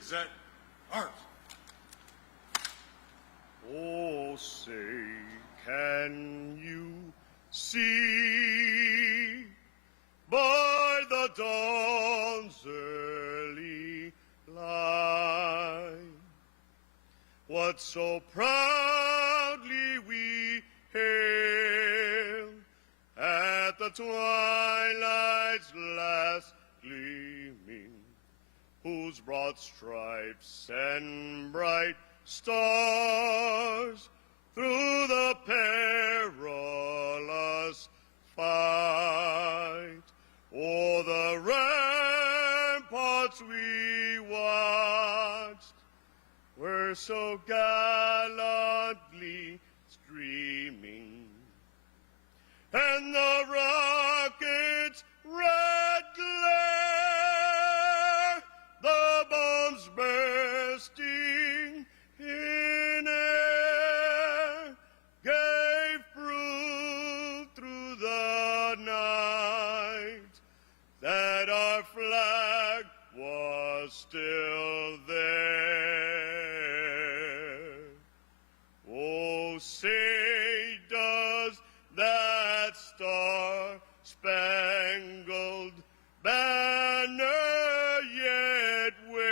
set, arms. Oh, say, can you see by the dawn's early light what so proudly we hailed at the twilight's last gleaming, whose broad stripes and bright stars through the perilous fight o'er the ramparts we watched were so gallantly streaming, and the rocket's red glare, the bombs bursting in air, gave proof through the night that our flag was still there. Oh, say does that star-spangled banner yet wave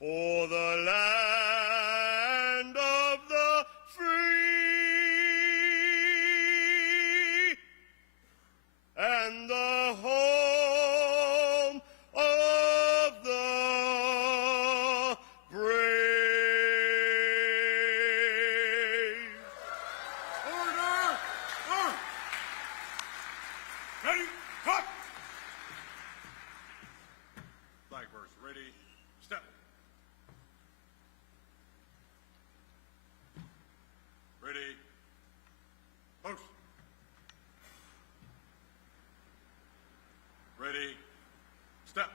o'er the land of the free and the home of the brave. Order! Ready, cut! Flag burst, ready, step. Ready, post. Ready, step.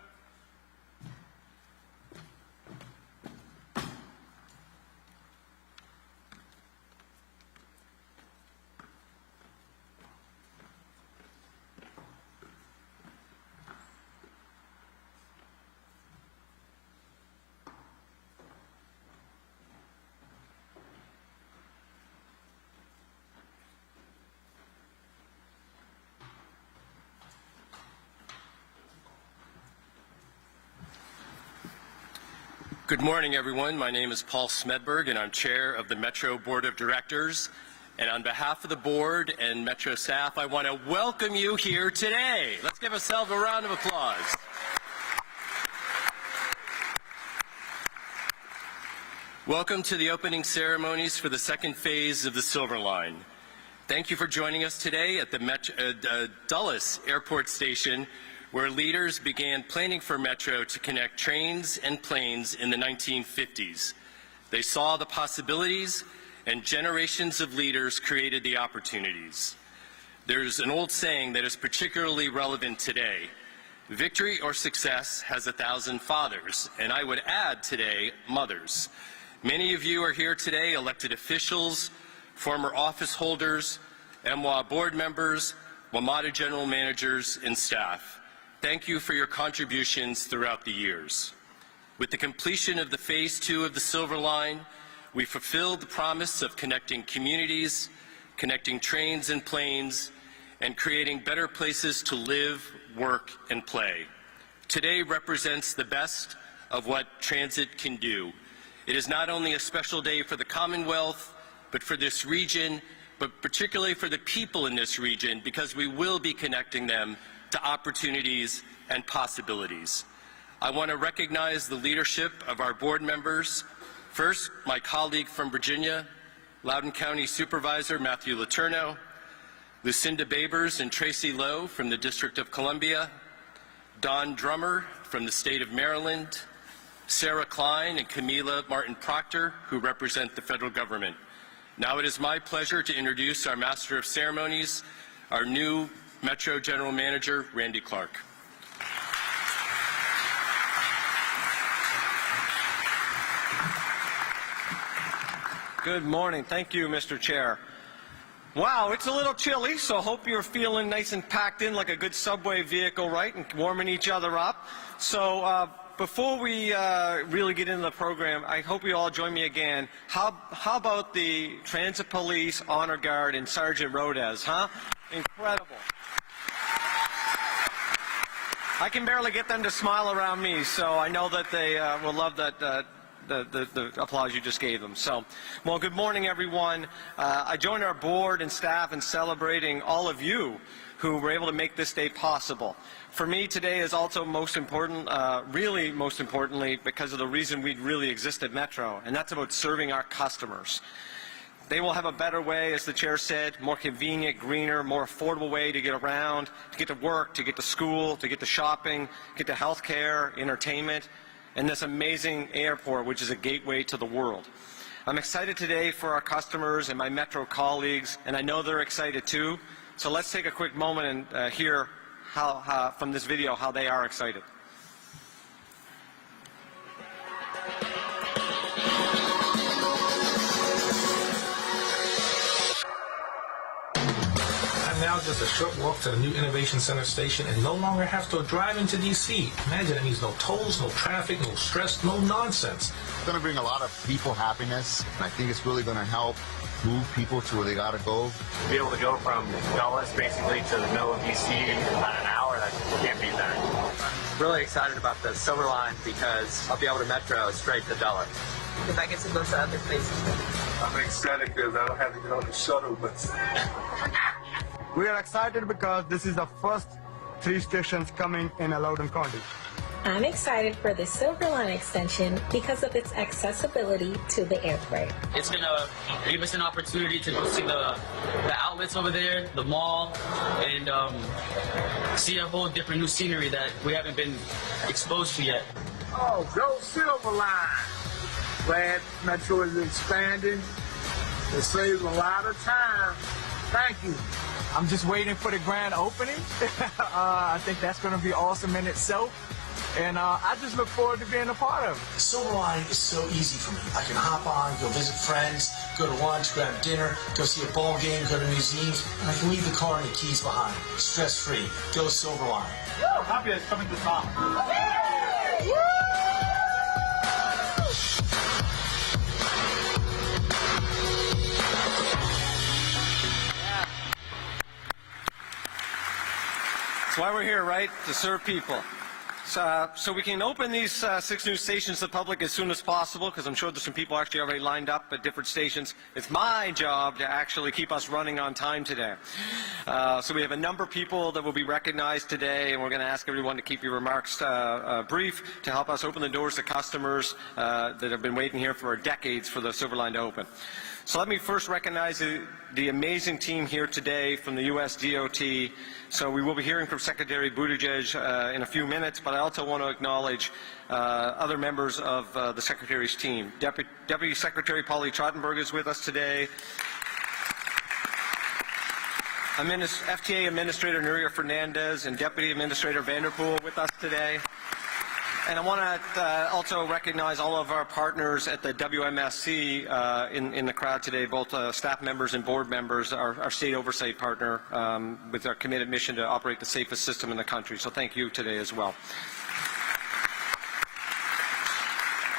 Good morning, everyone. My name is Paul Smedberg, and I'm chair of the Metro Board of Directors. And on behalf of the board and Metro staff, I want to welcome you here today. Let's give ourselves a round of applause. Welcome to the opening ceremonies for the second phase of the Silver Line. Thank you for joining us today at the Dulles Airport Station, where leaders began planning for Metro to connect trains and planes in the 1950s. They saw the possibilities, and generations of leaders created the opportunities. There's an old saying that is particularly relevant today: victory or success has 1,000 fathers, and I would add today, mothers. Many of you are here today, elected officials, former office holders, MWA board members, WMATA general managers, and staff. Thank you for your contributions throughout the years. With the completion of the Phase 2 of the Silver Line, we fulfilled the promise of connecting communities, connecting trains and planes, and creating better places to live, work, and play. Today represents the best of what transit can do. It is not only a special day for the Commonwealth, but for this region, but particularly for the people in this region, because we will be connecting them to opportunities and possibilities. I want to recognize the leadership of our board members. First, my colleague from Virginia, Loudoun County Supervisor Matthew Letourneau, Lucinda Babers and Tracy Lowe from the District of Columbia, Don Drummer from the state of Maryland, Sarah Klein and Camila Martin Proctor, who represent the federal government. Now it is my pleasure to introduce our Master of Ceremonies, our new Metro General Manager, Randy Clark. Good morning. Thank you, Mr. Chair. Wow, it's a little chilly, so hope you're feeling nice and packed in like a good subway vehicle, right, and warming each other up. So before we really get into the program, I hope you all join me again. How about the Transit Police, Honor Guard, and Sergeant Rodez, huh? Incredible. I can barely get them to smile around me, so I know that they will love that the applause you just gave them. So, well, good morning, everyone. I join our board and staff in celebrating all of you who were able to make this day possible. For me, today is also most important, really most importantly, because of the reason we really exist at Metro, and that's about serving our customers. They will have a better way, as the chair said, more convenient, greener, more affordable way to get around, to get to work, to get to school, to get to shopping, get to health care, entertainment, and this amazing airport, which is a gateway to the world. I'm excited today for our customers and my Metro colleagues, and I know they're excited too. So let's take a quick moment and hear from this video how they are excited. Now just a short walk to the new Innovation Center station and no longer have to drive into D.C. Imagine it means no tolls, no traffic, no stress, no nonsense. It's going to bring a lot of people happiness, and I think it's really going to help move people to where they got to go. To be able to go from Dulles basically to the middle of D.C. in about an hour, that can't be better. Really excited about the Silver Line because I'll be able to Metro straight to Dulles. Because I get to go to other places. I'm excited because I don't have to get on the shuttle bus. We are excited because this is the first 3 stations coming in Loudoun County. I'm excited for the Silver Line extension because of its accessibility to the airport. It's going to give us an opportunity to go see the outlets over there, the mall, and see a whole different new scenery that we haven't been exposed to yet. Oh, go Silver Line! Glad Metro is expanding. It saves a lot of time. Thank you. I'm just waiting for the grand opening. I think that's going to be awesome in itself. And I just look forward to being a part of it. Silver Line is so easy for me. I can hop on, go visit friends, go to lunch, grab dinner, go see a ball game, go to museums, and I can leave the car and the keys behind. Stress-free. Go Silver Line. I'm happy it's coming to town. That's why we're here, right? To serve people. So we can open these 6 new stations to the public as soon as possible, because I'm sure there's some people actually already lined up at different stations. It's my job to actually keep us running on time today. So we have a number of people that will be recognized today, and we're going to ask everyone to keep your remarks brief to help us open the doors to customers that have been waiting here for decades for the Silver Line to open. So let me first recognize the amazing team here today from the U.S. DOT. So we will be hearing from Secretary Buttigieg in a few minutes, but I also want to acknowledge other members of the Secretary's team. Deputy Secretary Polly Trottenberg is with us today. FTA Administrator Nuria Fernandez and Deputy Administrator Vanderpool with us today. And I want to also recognize all of our partners at the WMSC in the crowd today, both staff members and board members, our state oversight partner with our committed mission to operate the safest system in the country. So thank you today as well.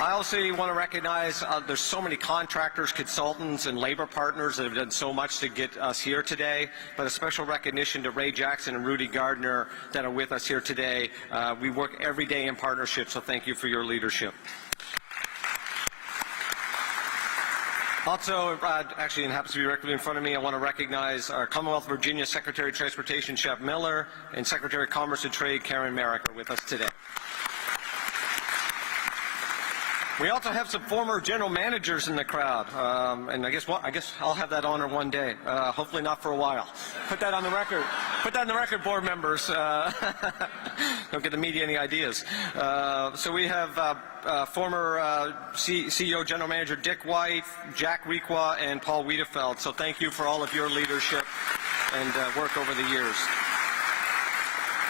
I also want to recognize there's so many contractors, consultants, and labor partners that have done so much to get us here today, but a special recognition to Ray Jackson and Rudy Gardner that are with us here today. We work every day in partnership, so thank you for your leadership. Also, actually, it happens to be directly in front of me, I want to recognize our Commonwealth of Virginia Secretary of Transportation, Shep Miller, and Secretary of Commerce and Trade, Karen Merrick, are with us today. We also have some former general managers in the crowd, and I guess I'll have that honor one day. Hopefully not for a while. Put that on the record. Put that on the record, board members. Don't get the media any ideas. So we have former CEO General Manager Dick White, Jack Requa, and Paul Wiedefeld. So thank you for all of your leadership and work over the years.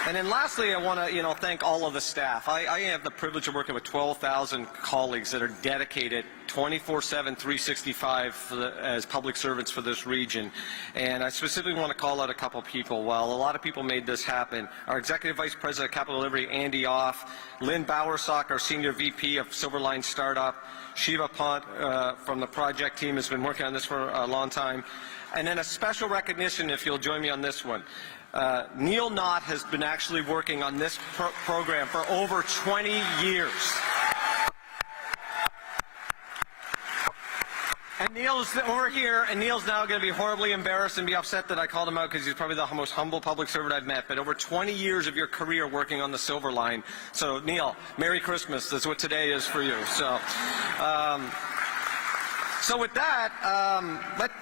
And then lastly, I want to, thank all of the staff. I have the privilege of working with 12,000 colleagues that are dedicated 24/7, 365 as public servants for this region. And I specifically want to call out a couple people. Well, a lot of people made this happen. Our Executive Vice President of Capital Delivery, Andy Off, Lynn Bowersock, our Senior VP of Silverline Startup, Shiva Pant from the project team has been working on this for a long time. And then a special recognition, if you'll join me on this one. Neil Knott has been actually working on this program for over 20 years. And Neil's over here, and Neil's now going to be horribly embarrassed and be upset that I called him out because he's probably the most humble public servant I've met. But over 20 years of your career working on the Silver Line. So, Neil, Merry Christmas. That's what today is for you. So with that,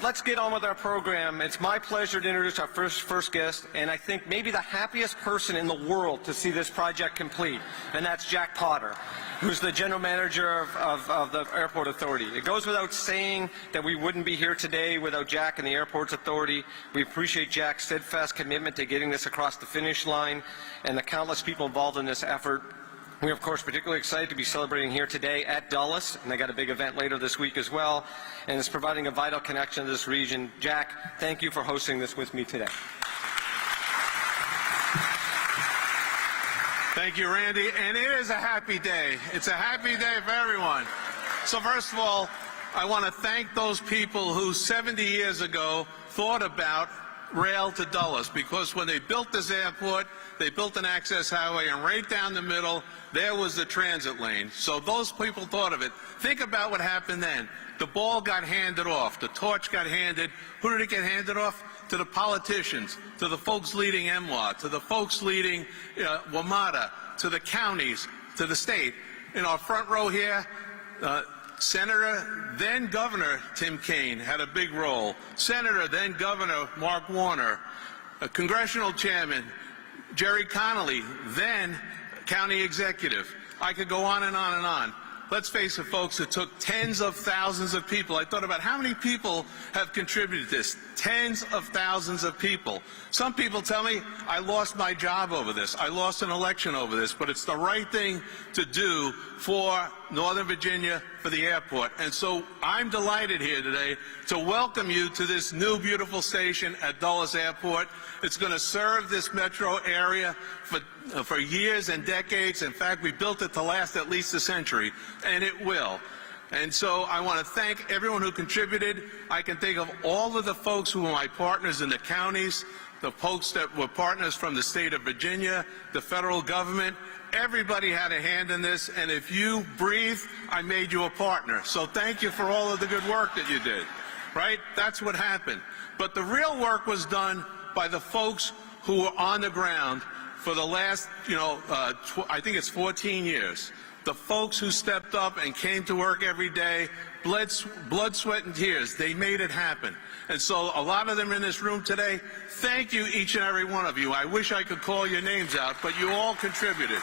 let's get on with our program. It's my pleasure to introduce our first guest, and I think maybe the happiest person in the world to see this project complete, and that's Jack Potter, who's the general manager of the Airport Authority. It goes without saying that we wouldn't be here today without Jack and the Airports Authority. We appreciate Jack's steadfast commitment to getting this across the finish line and the countless people involved in this effort. We're, of course, particularly excited to be celebrating here today at Dulles, and they got a big event later this week as well, and it's providing a vital connection to this region. Jack, thank you for hosting this with me today. Thank you, Randy, and it is a happy day. It's a happy day for everyone. So first of all, I want to thank those people who 70 years ago thought about rail to Dulles, because when they built this airport, they built an access highway, and right down the middle, there was the transit lane. So those people thought of it. Think about what happened then. The ball got handed off. The torch got handed. Who did it get handed off? To the politicians, to the folks leading MWA, to the folks leading WMATA, to the counties, to the state. In our front row here, Senator, then Governor Tim Kaine had a big role. Senator, then Governor Mark Warner, Congressional Chairman Gerry Connolly, then County Executive. I could go on and on and on. Let's face it, folks, it took tens of thousands of people. I thought about how many people have contributed to this. Tens of thousands of people. Some people tell me, I lost my job over this. I lost an election over this. But it's the right thing to do for Northern Virginia, for the airport. And so I'm delighted here today to welcome you to this new beautiful station at Dulles Airport. It's going to serve this metro area for years and decades. In fact, we built it to last at least a century, and it will. And so I want to thank everyone who contributed. I can think of all of the folks who were my partners in the counties, the folks that were partners from the state of Virginia, the federal government. Everybody had a hand in this, and if you breathe, I made you a partner. So thank you for all of the good work that you did, right? That's what happened. But the real work was done by the folks who were on the ground for the last, I think it's 14 years. The folks who stepped up and came to work every day, blood, sweat, and tears, they made it happen. And so a lot of them in this room today, thank you, each and every one of you. I wish I could call your names out, but you all contributed.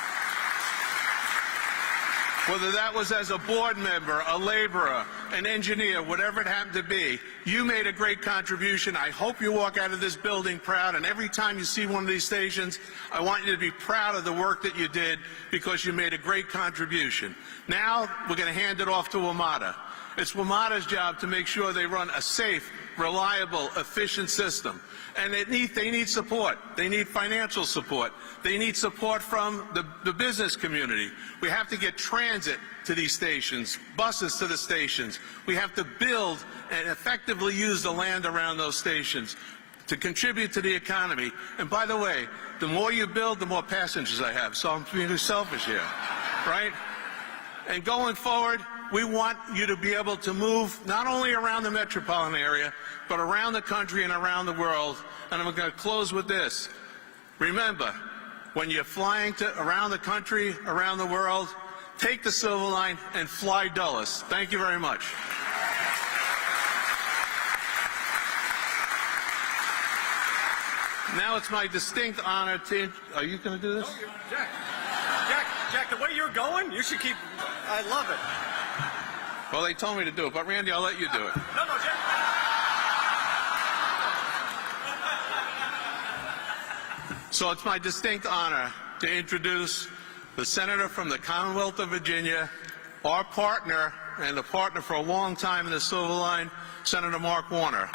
Whether that was as a board member, a laborer, an engineer, whatever it happened to be, you made a great contribution. I hope you walk out of this building proud, and every time you see one of these stations, I want you to be proud of the work that you did because you made a great contribution. Now, we're going to hand it off to WMATA. It's WMATA's job to make sure they run a safe, reliable, efficient system. And they need support. They need financial support. They need support from the business community. We have to get transit to these stations, buses to the stations. We have to build and effectively use the land around those stations to contribute to the economy. And by the way, the more you build, the more passengers I have. So I'm being selfish here, right? And going forward, we want you to be able to move not only around the metropolitan area, but around the country and around the world. And I'm going to close with this. Remember, when you're flying around the country, around the world, take the Silver Line and fly Dulles. Thank you very much. Now it's my distinct honor to... Are you going to do this? Oh, Jack, the way you're going, you should keep... I love it. Well, they told me to do it, but Randy, I'll let you do it. No, Jack. So it's my distinct honor to introduce the Senator from the Commonwealth of Virginia, our partner and a partner for a long time in the Silver Line, Senator Mark Warner.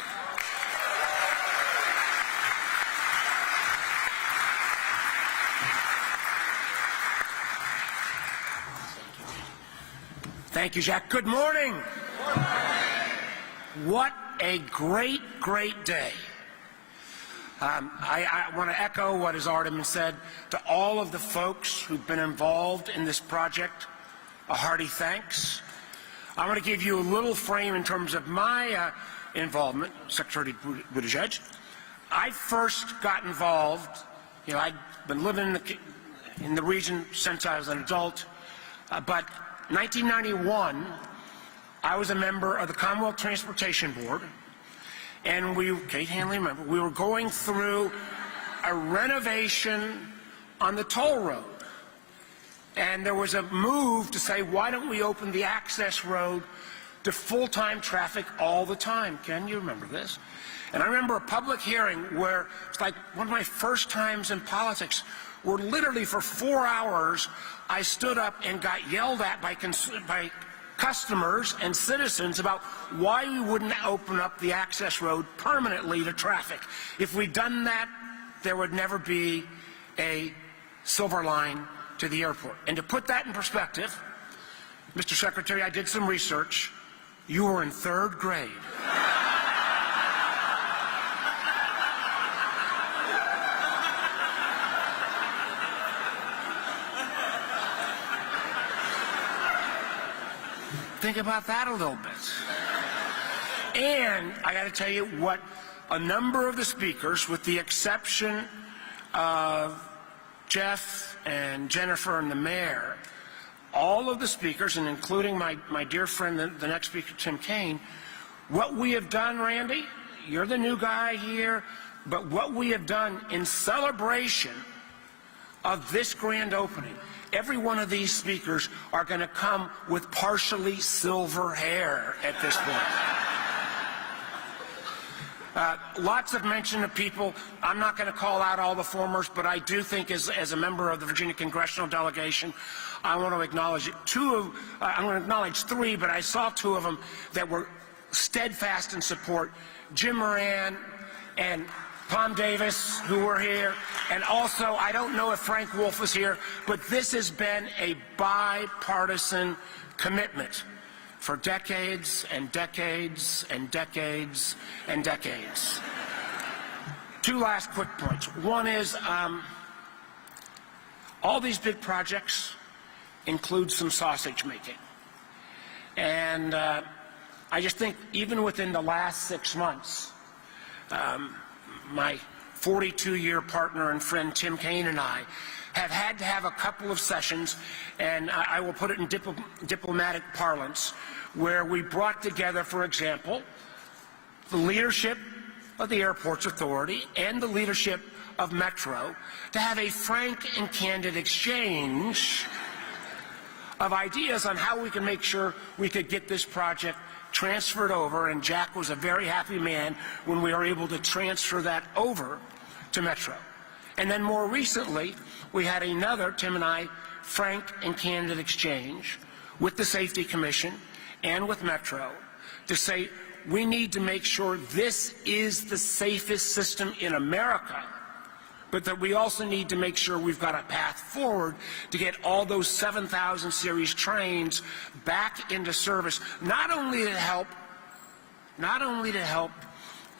Thank you, Jack. Good morning. What a great, great day. I want to echo what has already been said to all of the folks who've been involved in this project. A hearty thanks. I want to give you a little frame in terms of my involvement, Secretary Buttigieg. I first got involved, I'd been living in the region since I was an adult, but 1991, I was a member of the Commonwealth Transportation Board, and Kate Hanley, remember, we were going through a renovation on the toll road. And there was a move to say, why don't we open the access road to full-time traffic all the time? Ken, you remember this? And I remember a public hearing where it's like one of my first times in politics, where literally for 4 hours, I stood up and got yelled at by customers and citizens about why we wouldn't open up the access road permanently to traffic. If we'd done that, there would never be a Silver Line to the airport. And to put that in perspective, Mr. Secretary, I did some research. You were in 3rd grade. Think about that a little bit. And I got to tell you what a number of the speakers, with the exception of Jeff and Jennifer and the mayor, all of the speakers, and including my dear friend, the next speaker, Tim Kaine, what we have done, Randy, you're the new guy here, but what we have done in celebration of this grand opening, every one of these speakers are going to come with partially silver hair at this point. Lots of mention of people. I'm not going to call out all the formers, but I do think as a member of the Virginia congressional delegation, I want to acknowledge I'm going to acknowledge 3, but I saw 2 of them that were steadfast in support. Jim Moran and Tom Davis, who were here, and also, I don't know if Frank Wolf is here, but this has been a bipartisan commitment for decades and decades and decades and decades. 2 last quick points. One is all these big projects include some sausage making. And I just think even within the last 6 months, my 42-year partner and friend Tim Kaine and I have had to have a couple of sessions, and I will put it in diplomatic parlance, where we brought together, for example, the leadership of the Airports Authority and the leadership of Metro to have a frank and candid exchange of ideas on how we can make sure we could get this project transferred over, and Jack was a very happy man when we were able to transfer that over to Metro. And then more recently, we had another, Tim and I, frank and candid exchange with the Safety Commission and with Metro to say we need to make sure this is the safest system in America, but that we also need to make sure we've got a path forward to get all those 7,000 series trains back into service, not only to help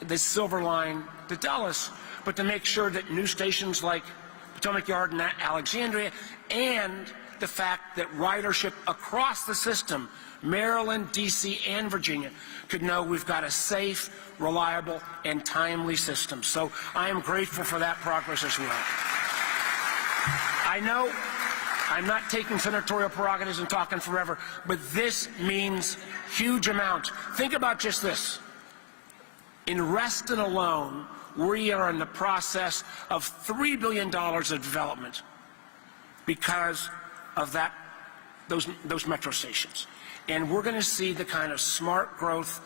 the Silver Line to Dulles, but to make sure that new stations like Potomac Yard and Alexandria, and the fact that ridership across the system, Maryland, D.C., and Virginia, could know we've got a safe, reliable, and timely system. So I am grateful for that progress as well. I know I'm not taking senatorial prerogatives and talking forever, but this means huge amounts. Think about just this. In Reston alone, we are in the process of $3 billion of development because of those metro stations. And we're going to see the kind of smart growth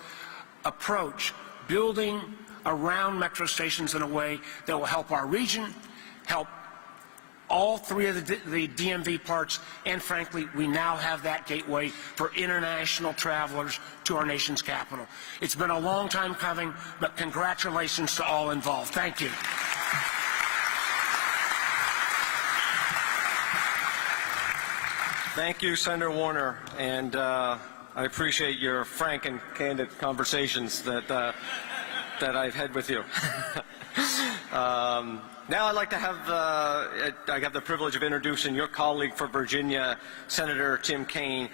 approach building around metro stations in a way that will help our region, help all three of the DMV parts, and frankly, we now have that gateway for international travelers to our nation's capital. It's been a long time coming, but congratulations to all involved. Thank you. Thank you, Senator Warner, and I appreciate your frank and candid conversations that I've had with you. Now I'd like to have, I have the privilege of introducing your colleague for Virginia, Senator Tim Kaine.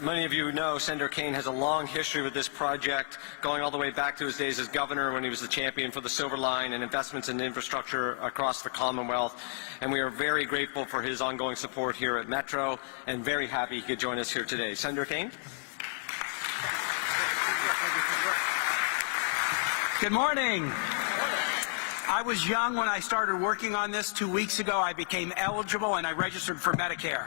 Many of you know Senator Kaine has a long history with this project, going all the way back to his days as governor when he was the champion for the Silver Line and investments in infrastructure across the Commonwealth. And we are very grateful for his ongoing support here at Metro and very happy he could join us here today. Senator Kaine? Good morning. I was young when I started working on this. 2 weeks ago, I became eligible and I registered for Medicare.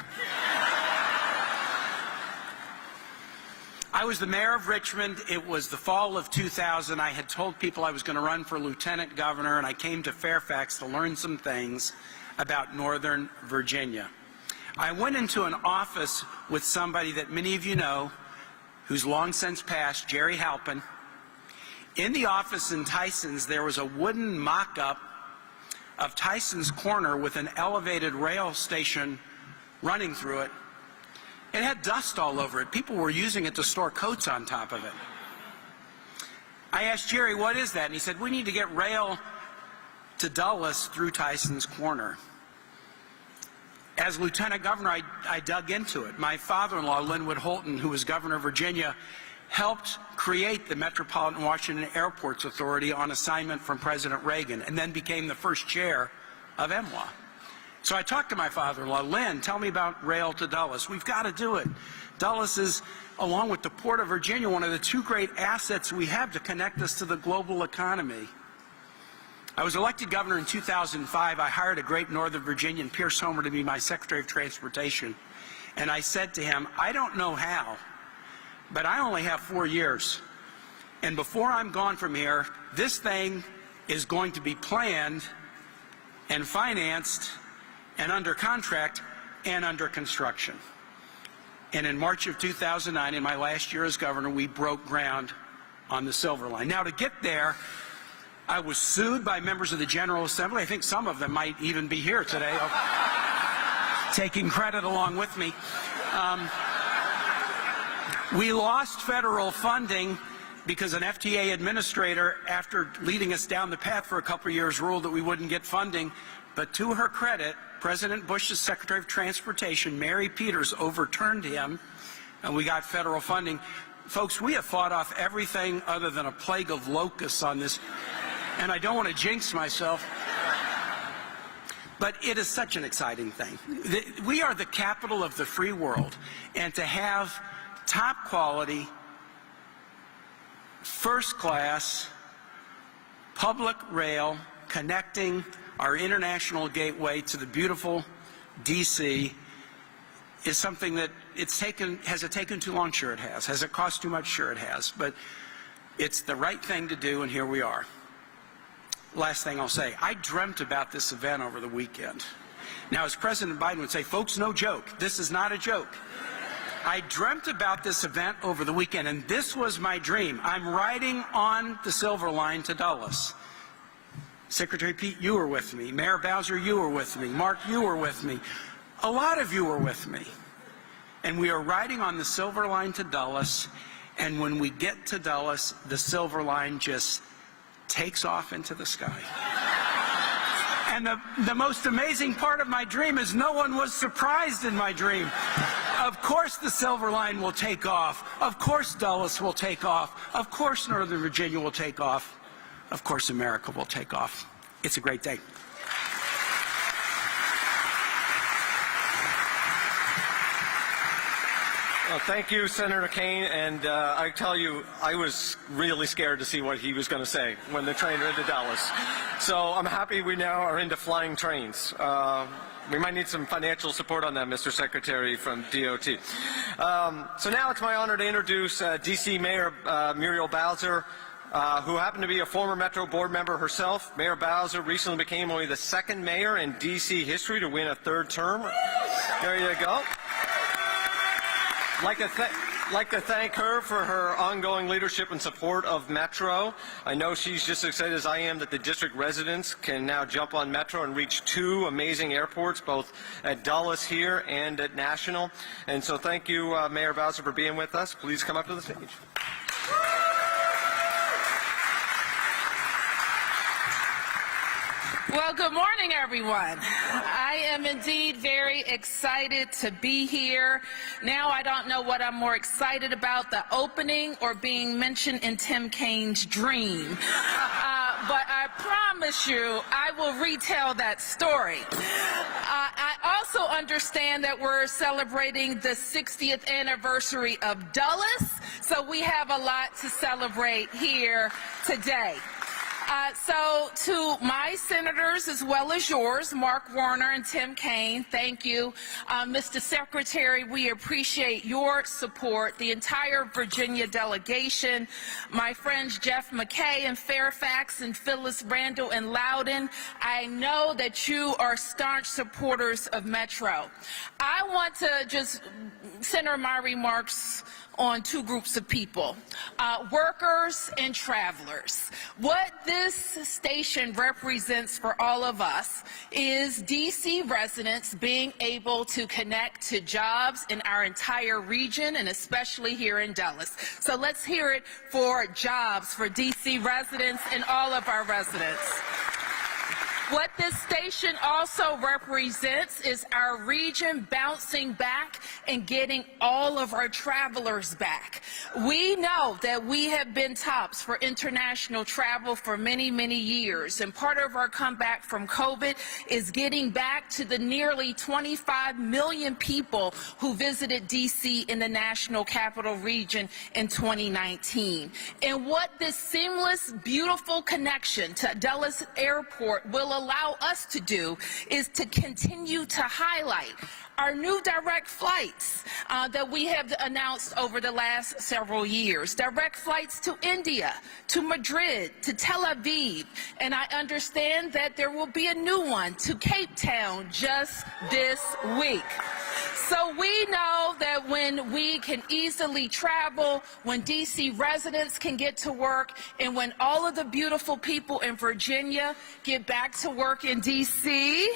I was the mayor of Richmond. It was the fall of 2000. I had told people I was going to run for lieutenant governor, and I came to Fairfax to learn some things about Northern Virginia. I went into an office with somebody that many of you know, who's long since passed, Gerry. In the office in Tyson's, there was a wooden mock-up of Tyson's Corner with an elevated rail station running through it. It had dust all over it. People were using it to store coats on top of it. I asked Gerry, what is that? And he said, we need to get rail to Dulles through Tyson's Corner. As lieutenant governor, I dug into it. My father-in-law, Linwood Holton, who was governor of Virginia, helped create the Metropolitan Washington Airports Authority on assignment from President Reagan, and then became the first chair of MWA. So I talked to my father-in-law, Lynn, tell me about rail to Dulles. We've got to do it. Dulles is, along with the Port of Virginia, one of the two great assets we have to connect us to the global economy. I was elected governor in 2005. I hired a great Northern Virginian, Pierce Homer, to be my Secretary of Transportation. And I said to him, I don't know how, but I only have 4 years. And before I'm gone from here, this thing is going to be planned and financed and under contract and under construction. And in March of 2009, in my last year as governor, we broke ground on the Silver Line. Now, to get there, I was sued by members of the General Assembly. I think some of them might even be here today, taking credit along with me. We lost federal funding because an FTA administrator, after leading us down the path for a couple of years, ruled that we wouldn't get funding. But to her credit, President Bush's Secretary of Transportation, Mary Peters, overturned him, and we got federal funding. Folks, we have fought off everything other than a plague of locusts on this, and I don't want to jinx myself, but it is such an exciting thing. We are the capital of the free world, and to have top quality, first class, public rail connecting our international gateway to the beautiful D.C. is something that has it taken too long? Sure it has. Has it cost too much? Sure it has. But it's the right thing to do, and here we are. Last thing I'll say, I dreamt about this event over the weekend. Now, as President Biden would say, folks, no joke. This is not a joke. I dreamt about this event over the weekend, and this was my dream. I'm riding on the Silver Line to Dulles. Secretary Pete, you were with me. Mayor Bowser, you were with me. Mark, you were with me. A lot of you were with me. And we are riding on the Silver Line to Dulles, and when we get to Dulles, the Silver Line just takes off into the sky. And the most amazing part of my dream is no one was surprised in my dream. Of course the Silver Line will take off. Of course Dulles will take off. Of course Northern Virginia will take off. Of course America will take off. It's a great day. Well, thank you, Senator Kaine, and I tell you, I was really scared to see what he was going to say when the train went to Dulles. So I'm happy we now are into flying trains. We might need some financial support on that, Mr. Secretary from DOT. So now it's my honor to introduce D.C. Mayor Muriel Bowser. who happened to be a former Metro board member herself. Mayor Bowser recently became only the second mayor in D.C. history to win a third term. There you go. Like to thank her for her ongoing leadership and support of Metro. I know she's just as excited as I am that the district residents can now jump on Metro and reach two amazing airports, both at Dulles here and at National. And so thank you, Mayor Bowser, for being with us. Please come up to the stage. Well, good morning, everyone. I am indeed very excited to be here. Now I don't know what I'm more excited about, the opening or being mentioned in Tim Kaine's dream. But I promise you, I will retell that story. I also understand that we're celebrating the 60th anniversary of Dulles, so we have a lot to celebrate here today. So to my senators as well as yours, Mark Warner and Tim Kaine, thank you. Mr. Secretary, we appreciate your support, the entire Virginia delegation, my friends Jeff McKay in Fairfax and Phyllis, Randall and Loudoun. I know that you are staunch supporters of Metro. I want to just center my remarks on two groups of people, workers and travelers. What this station represents for all of us is D.C. residents being able to connect to jobs in our entire region and especially here in Dulles. So let's hear it for jobs for D.C. residents and all of our residents. What this station also represents is our region bouncing back and getting all of our travelers back. We know that we have been tops for international travel for many, many years, and part of our comeback from COVID is getting back to the nearly 25 million people who visited D.C. in the National Capital Region in 2019. And what this seamless, beautiful connection to Dulles Airport will allow us to do is to continue to highlight our new direct flights that we have announced over the last several years. Direct flights to India, to Madrid, to Tel Aviv, and I understand that there will be a new one to Cape Town just this week. So we know that when we can easily travel, when D.C. residents can get to work, and when all of the beautiful people in Virginia get back to work in D.C.,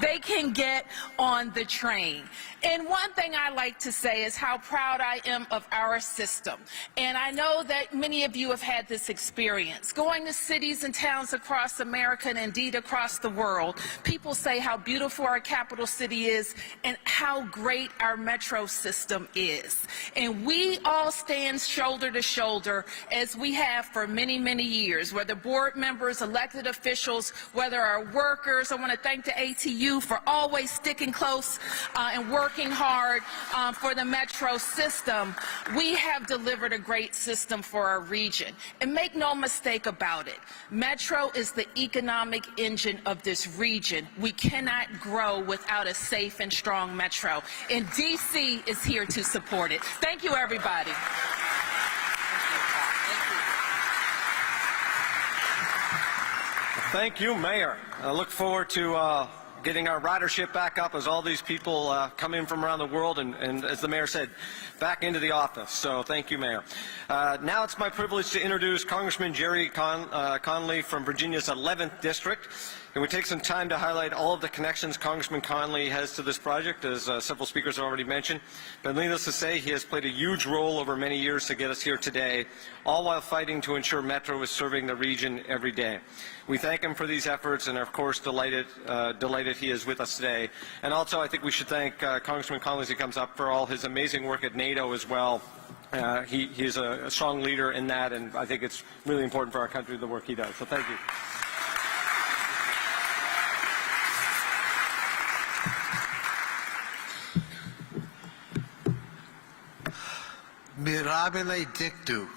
they can get on the train. And one thing I like to say is how proud I am of our system. And I know that many of you have had this experience. Going to cities and towns across America and indeed across the world, people say how beautiful our capital city is and how great our metro system is. And we all stand shoulder to shoulder as we have for many, many years, whether board members, elected officials, whether our workers. I want to thank the ATU for always sticking close and working hard for the metro system. We have delivered a great system for our region. And make no mistake about it, Metro is the economic engine of this region. We cannot grow without a safe and strong Metro. And D.C. is here to support it. Thank you, everybody. Thank you, Mayor. I look forward to getting our ridership back up as all these people come in from around the world and, as the Mayor said, back into the office. So thank you, Mayor. Now it's my privilege to introduce Congressman Gerry Connolly from Virginia's 11th District. And we take some time to highlight all of the connections Congressman Connolly has to this project, as several speakers have already mentioned. But needless to say, he has played a huge role over many years to get us here today, all while fighting to ensure Metro is serving the region every day. We thank him for these efforts and are, of course, delighted he is with us today. And also, I think we should thank Congressman Connolly as he comes up for all his amazing work at NATO as well. He is a strong leader in that, and I think it's really important for our country, the work he does. So thank you. Mirabile dictu.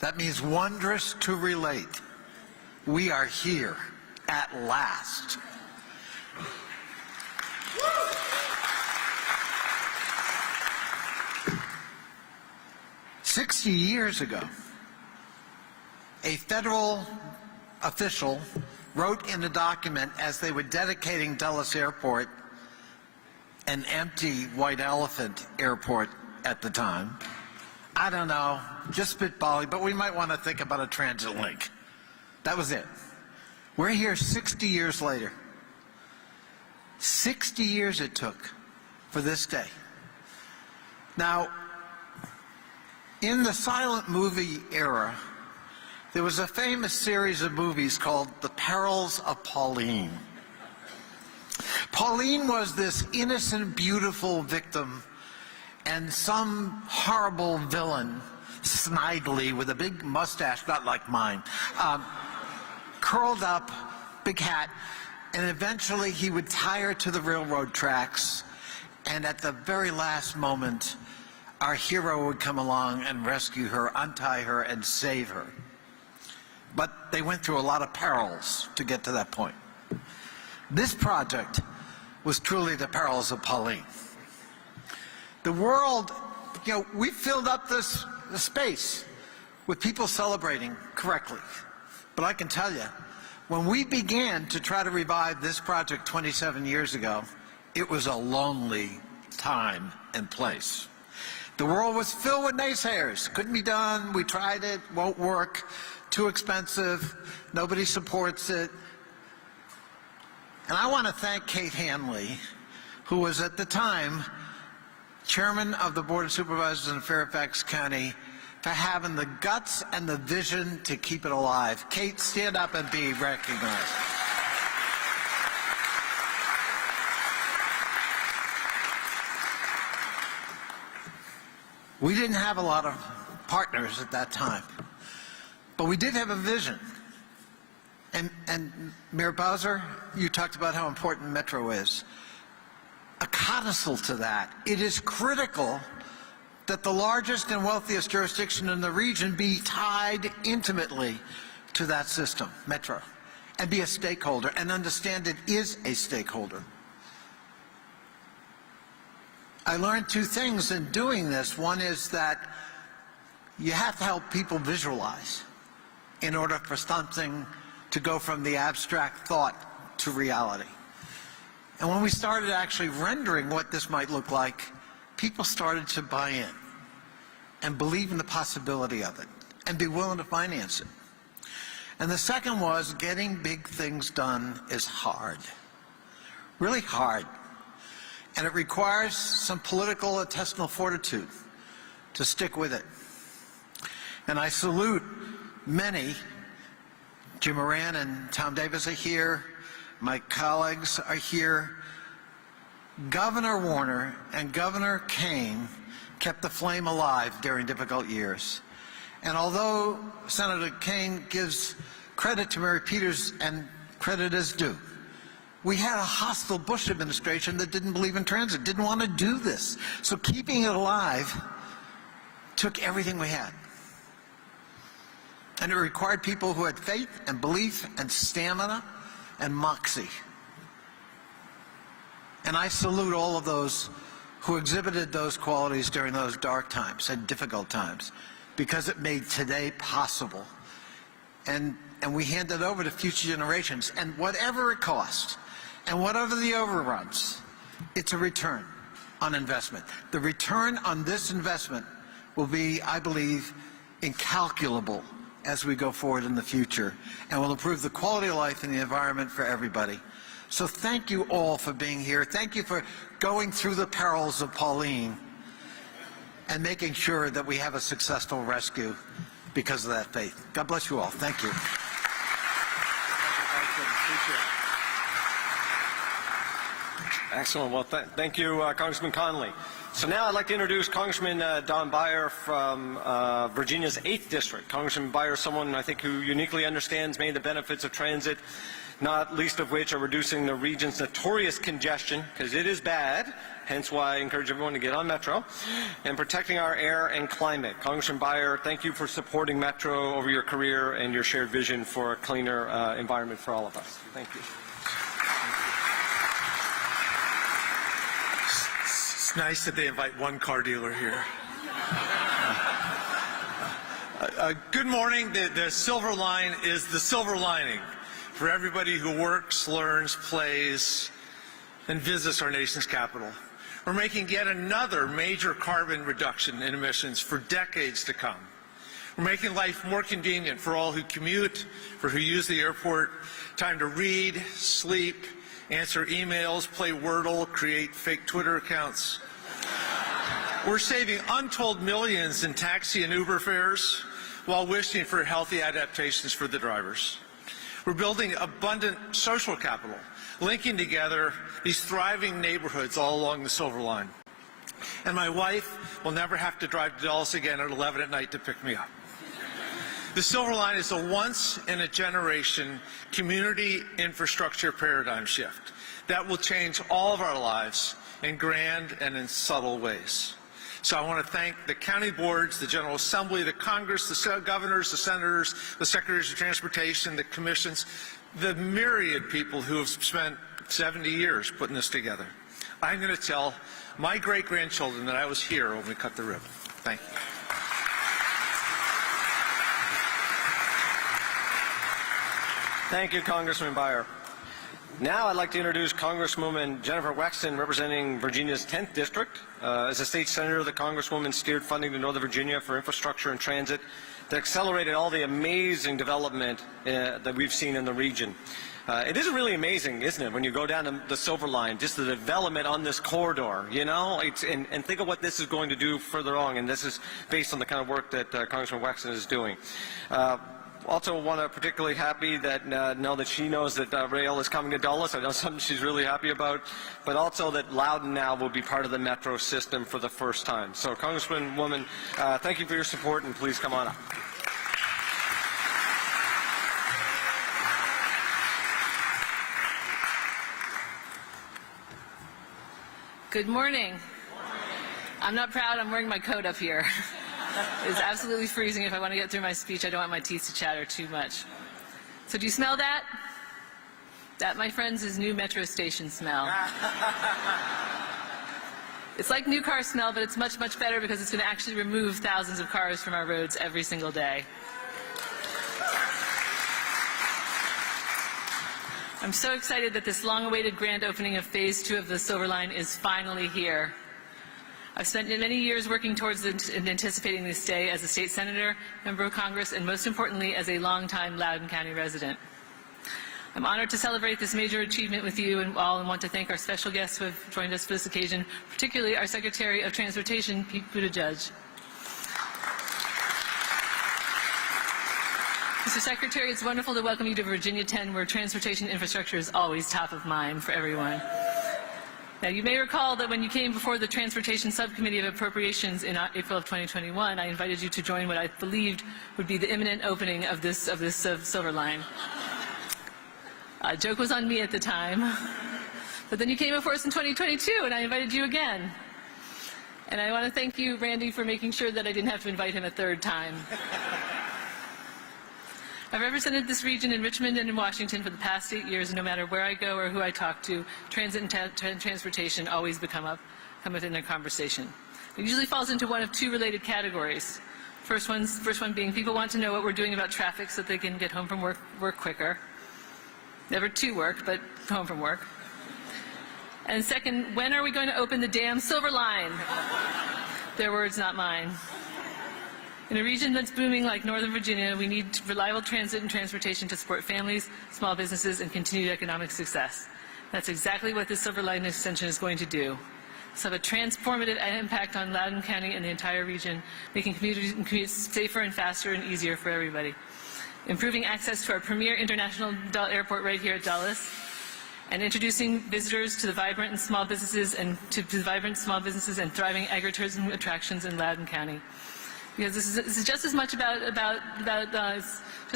That means wondrous to relate. We are here at last. 60 years ago, a federal official wrote in a document as they were dedicating Dulles Airport, an empty white elephant airport at the time. I don't know, just spitballing, but we might want to think about a transit link. That was it. We're here 60 years later. 60 years it took for this day. Now, in the silent movie era, there was a famous series of movies called The Perils of Pauline. Pauline was this innocent, beautiful victim, and some horrible villain, snidely, with a big mustache, not like mine, curled up, big hat, and eventually he would tie her to the railroad tracks, and at the very last moment, our hero would come along and rescue her, untie her, and save her. But they went through a lot of perils to get to that point. This project was truly the perils of Pauline. The world, we filled up the space with people celebrating correctly. But I can tell you, when we began to try to revive this project 27 years ago, it was a lonely time and place. The world was filled with naysayers. Couldn't be done. We tried it. Won't work. Too expensive. Nobody supports it. And I want to thank Kate Hanley, who was at the time chairman of the Board of Supervisors in Fairfax County, for having the guts and the vision to keep it alive. Kate, stand up and be recognized. We didn't have a lot of partners at that time, but we did have a vision. And Mayor Bowser, you talked about how important Metro is. A codicil to that, it is critical that the largest and wealthiest jurisdiction in the region be tied intimately to that system, Metro, and be a stakeholder and understand it is a stakeholder. I learned two things in doing this. One is that you have to help people visualize in order for something to go from the abstract thought to reality. And when we started actually rendering what this might look like, people started to buy in and believe in the possibility of it and be willing to finance it. And the second was getting big things done is hard, really hard. And it requires some political intestinal fortitude to stick with it. And I salute many. Jim Moran and Tom Davis are here. My colleagues are here. Governor Warner and Governor Kaine kept the flame alive during difficult years. And although Senator Kaine gives credit to Mary Peters, and credit is due, we had a hostile Bush administration that didn't believe in transit, didn't want to do this. So keeping it alive took everything we had. And it required people who had faith and belief and stamina and moxie. And I salute all of those who exhibited those qualities during those dark times and difficult times, because it made today possible. And we hand it over to future generations. And whatever it costs, and whatever the overruns, it's a return on investment. The return on this investment will be, I believe, incalculable as we go forward in the future, and will improve the quality of life and the environment for everybody. So thank you all for being here. Thank you for going through the perils of Pauline and making sure that we have a successful rescue because of that faith. God bless you all. Thank you. Excellent. Well, thank you, Congressman Connolly. So now I'd like to introduce Congressman Don Beyer from Virginia's 8th District. Congressman Beyer is someone I think who uniquely understands many of the benefits of transit, not least of which are reducing the region's notorious congestion, because it is bad, hence why I encourage everyone to get on Metro, and protecting our air and climate. Congressman Beyer, thank you for supporting Metro over your career and your shared vision for a cleaner environment for all of us. Thank you. It's nice that they invite one car dealer here. Good morning. The Silver Line is the silver lining for everybody who works, learns, plays, and visits our nation's capital. We're making yet another major carbon reduction in emissions for decades to come. We're making life more convenient for all who commute, for who use the airport, time to read, sleep, answer emails, play Wordle, create fake Twitter accounts. We're saving untold millions in taxi and Uber fares while wishing for healthy adaptations for the drivers. We're building abundant social capital, linking together these thriving neighborhoods all along the Silver Line. And my wife will never have to drive to Dulles again at 11 at night to pick me up. The Silver Line is a once-in-a-generation community infrastructure paradigm shift that will change all of our lives in grand and in subtle ways. So I want to thank the county boards, the General Assembly, the Congress, the governors, the senators, the secretaries of transportation, the commissions, the myriad people who have spent 70 years putting this together. I'm going to tell my great-grandchildren that I was here when we cut the ribbon. Thank you. Thank you, Congressman Beyer. Now I'd like to introduce Congresswoman Jennifer Wexton, representing Virginia's 10th District. As a state senator, the Congresswoman steered funding to Northern Virginia for infrastructure and transit that accelerated all the amazing development that we've seen in the region. It is really amazing, isn't it, when you go down the Silver Line, just the development on this corridor, you know? And think of what this is going to do further on, and this is based on the kind of work that Congressman Wexton is doing. Also want to particularly happy that now that she knows that rail is coming to Dulles. I know something she's really happy about, but also that Loudoun now will be part of the metro system for the first time. So Congresswoman, thank you for your support, and please come on up. Good morning. I'm not proud. I'm wearing my coat up here. It's absolutely freezing. If I want to get through my speech, I don't want my teeth to chatter too much. So do you smell that? That, my friends, is new metro station smell. It's like new car smell, but it's much, much better because it's going to actually remove thousands of cars from our roads every single day. I'm so excited that this long-awaited grand opening of Phase 2 of the Silver Line is finally here. I've spent many years working towards and anticipating this day as a state senator, member of Congress, and most importantly, as a longtime Loudoun County resident. I'm honored to celebrate this major achievement with you and all, and want to thank our special guests who have joined us for this occasion, particularly our Secretary of Transportation, Pete Buttigieg. Mr. Secretary, it's wonderful to welcome you to Virginia 10, where transportation infrastructure is always top of mind for everyone. Now, you may recall that when you came before the Transportation Subcommittee of Appropriations in April of 2021, I invited you to join what I believed would be the imminent opening of this Silver Line. Joke was on me at the time, but then you came before us in 2022, and I invited you again. And I want to thank you, Randy, for making sure that I didn't have to invite him a third time. I've represented this region in Richmond and in Washington for the past 8 years, and no matter where I go or who I talk to, transit and transportation always come within a conversation. It usually falls into one of two related categories. First one being people want to know what we're doing about traffic so that they can get home from work quicker. Never to work, but home from work. And second, when are we going to open the damn Silver Line? Their words, not mine. In a region that's booming like Northern Virginia, we need reliable transit and transportation to support families, small businesses, and continued economic success. That's exactly what this Silver Line extension is going to do. It's have a transformative impact on Loudoun County and the entire region, making commutes safer and faster and easier for everybody. Improving access to our premier international airport right here at Dulles, and introducing visitors to the vibrant small businesses and thriving agritourism attractions in Loudoun County. Because this is just as much just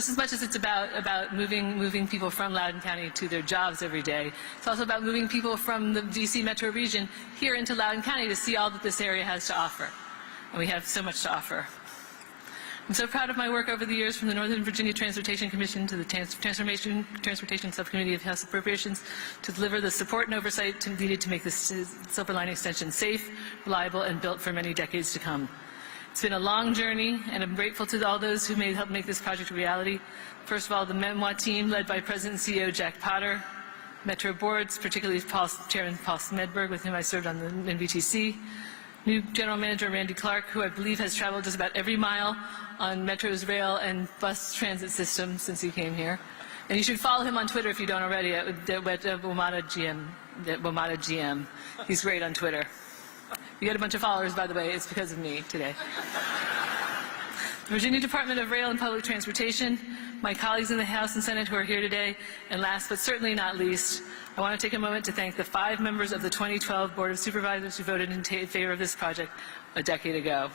as much as it's about moving people from Loudoun County to their jobs every day. It's also about moving people from the DC metro region here into Loudoun County to see all that this area has to offer. And we have so much to offer. I'm so proud of my work over the years, from the Northern Virginia Transportation Commission to the Transportation Subcommittee of House Appropriations, to deliver the support and oversight needed to make this Silver Line extension safe, reliable, and built for many decades to come. It's been a long journey, and I'm grateful to all those who helped make this project a reality. First of all, the Memoir team, led by President and CEO Jack Potter, Metro boards, particularly Chairman Paul Smedberg, with whom I served on the NVTC, new General Manager Randy Clark, who I believe has traveled just about every mile on Metro's rail and bus transit system since he came here. And you should follow him on Twitter if you don't already, at WMATA GM. He's great on Twitter. You got a bunch of followers, by the way. It's because of me today. The Virginia Department of Rail and Public Transportation, my colleagues in the House and Senate who are here today, and last but certainly not least, I want to take a moment to thank the 5 members of the 2012 Board of Supervisors who voted in favor of this project a decade ago.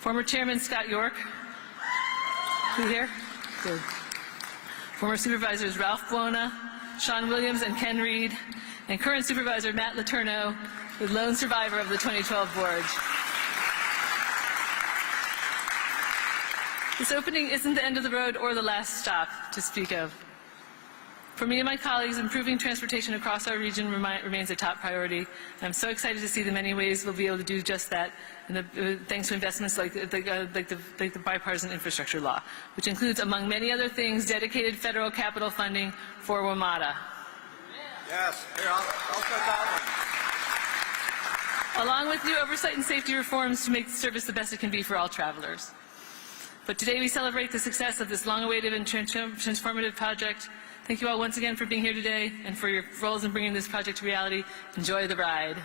Former Chairman Scott York, who here? Good. Former Supervisors Ralph Buona, Sean Williams, and Ken Reed, and current Supervisor Matt Letourneau, the lone survivor of the 2012 board. This opening isn't the end of the road or the last stop to speak of. For me and my colleagues, improving transportation across our region remains a top priority, and I'm so excited to see the many ways we'll be able to do just that, and thanks to investments like the bipartisan infrastructure law, which includes, among many other things, dedicated federal capital funding for WMATA. Yes, here, I'll start that one. Along with new oversight and safety reforms to make the service the best it can be for all travelers. But today we celebrate the success of this long-awaited and transformative project. Thank you all once again for being here today and for your roles in bringing this project to reality. Enjoy the ride.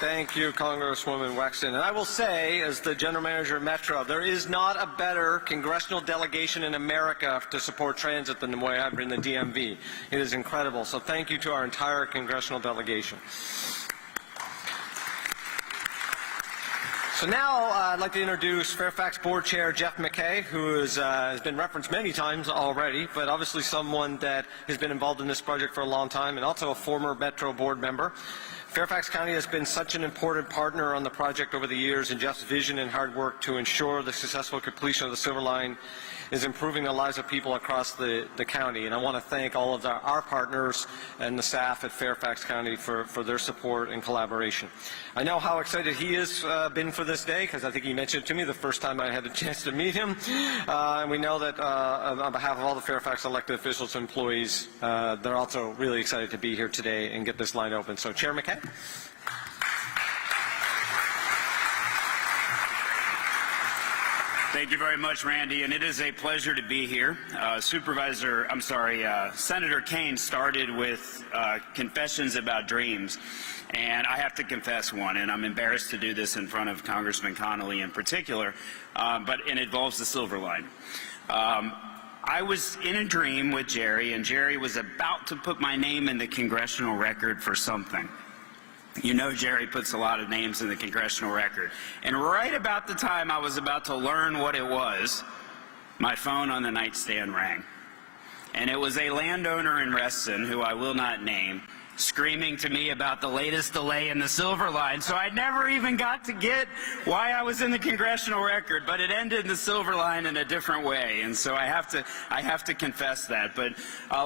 Thank you, Congresswoman Wexton. And I will say, as the General Manager of Metro, there is not a better congressional delegation in America to support transit than the way I've been in the DMV. It is incredible. So thank you to our entire congressional delegation. So now I'd like to introduce Fairfax Board Chair Jeff McKay, who has been referenced many times already, but obviously someone that has been involved in this project for a long time and also a former Metro board member. Fairfax County has been such an important partner on the project over the years, and Jeff's vision and hard work to ensure the successful completion of the Silver Line is improving the lives of people across the county. And I want to thank all of our partners and the staff at Fairfax County for their support and collaboration. I know how excited he has been for this day, because I think he mentioned it to me the first time I had a chance to meet him. And we know that on behalf of all the Fairfax elected officials and employees, they're also really excited to be here today and get this line open. So Chair McKay. Thank you very much, Randy, and it is a pleasure to be here. Senator Kaine started with confessions about dreams, and I have to confess one, and I'm embarrassed to do this in front of Congressman Connolly in particular, but it involves the Silver Line. I was in a dream with Gerry, and Gerry was about to put my name in the congressional record for something. You know Gerry puts a lot of names in the congressional record. And right about the time I was about to learn what it was, my phone on the nightstand rang. And it was a landowner in Wexton, who I will not name, screaming to me about the latest delay in the Silver Line. So I never even got to get why I was in the congressional record, but it ended in the Silver Line in a different way. And so I have to confess that. But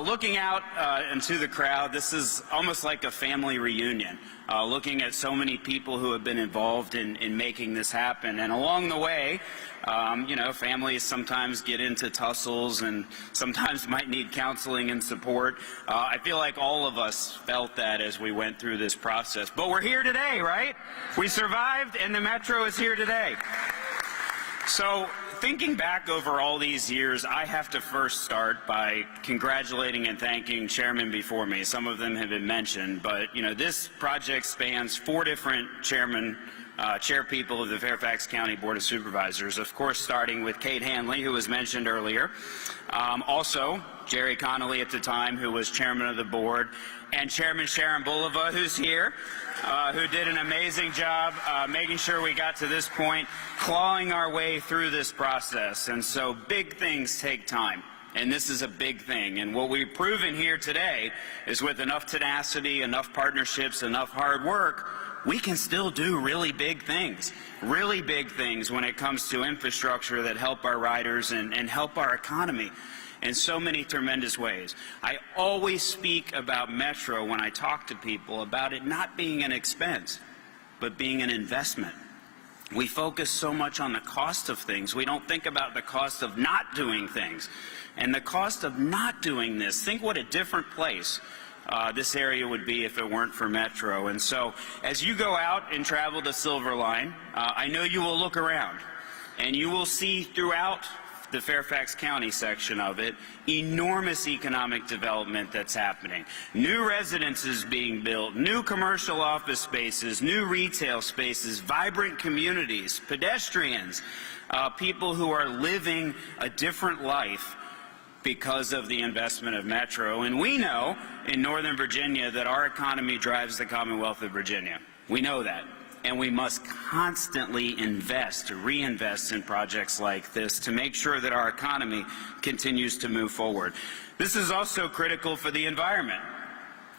looking out into the crowd, this is almost like a family reunion. Looking at so many people who have been involved in making this happen. And along the way, you know, families sometimes get into tussles and sometimes might need counseling and support. I feel like all of us felt that as we went through this process. But we're here today, right? We survived, and the Metro is here today. So thinking back over all these years, I have to first start by congratulating and thanking chairmen before me. Some of them have been mentioned, but you know, this project spans 4 different chair people of the Fairfax County Board of Supervisors. Of course, starting with Kate Hanley, who was mentioned earlier. Also, Gerry Connolly at the time, who was chairman of the board, and Chairman Sharon Bulova, who's here, who did an amazing job making sure we got to this point, clawing our way through this process. And so big things take time, and this is a big thing. And what we've proven here today is with enough tenacity, enough partnerships, enough hard work, we can still do really big things when it comes to infrastructure that help our riders and help our economy. in so many tremendous ways. I always speak about Metro when I talk to people about it not being an expense, but being an investment. We focus so much on the cost of things. We don't think about the cost of not doing things. And the cost of not doing this, think what a different place this area would be if it weren't for Metro. And so as you go out and travel the Silver Line, I know you will look around and you will see throughout the Fairfax County section of it, enormous economic development that's happening. New residences being built, new commercial office spaces, new retail spaces, vibrant communities, pedestrians, people who are living a different life because of the investment of Metro. And we know in Northern Virginia that our economy drives the Commonwealth of Virginia. We know that. And we must constantly reinvest in projects like this to make sure that our economy continues to move forward. This is also critical for the environment.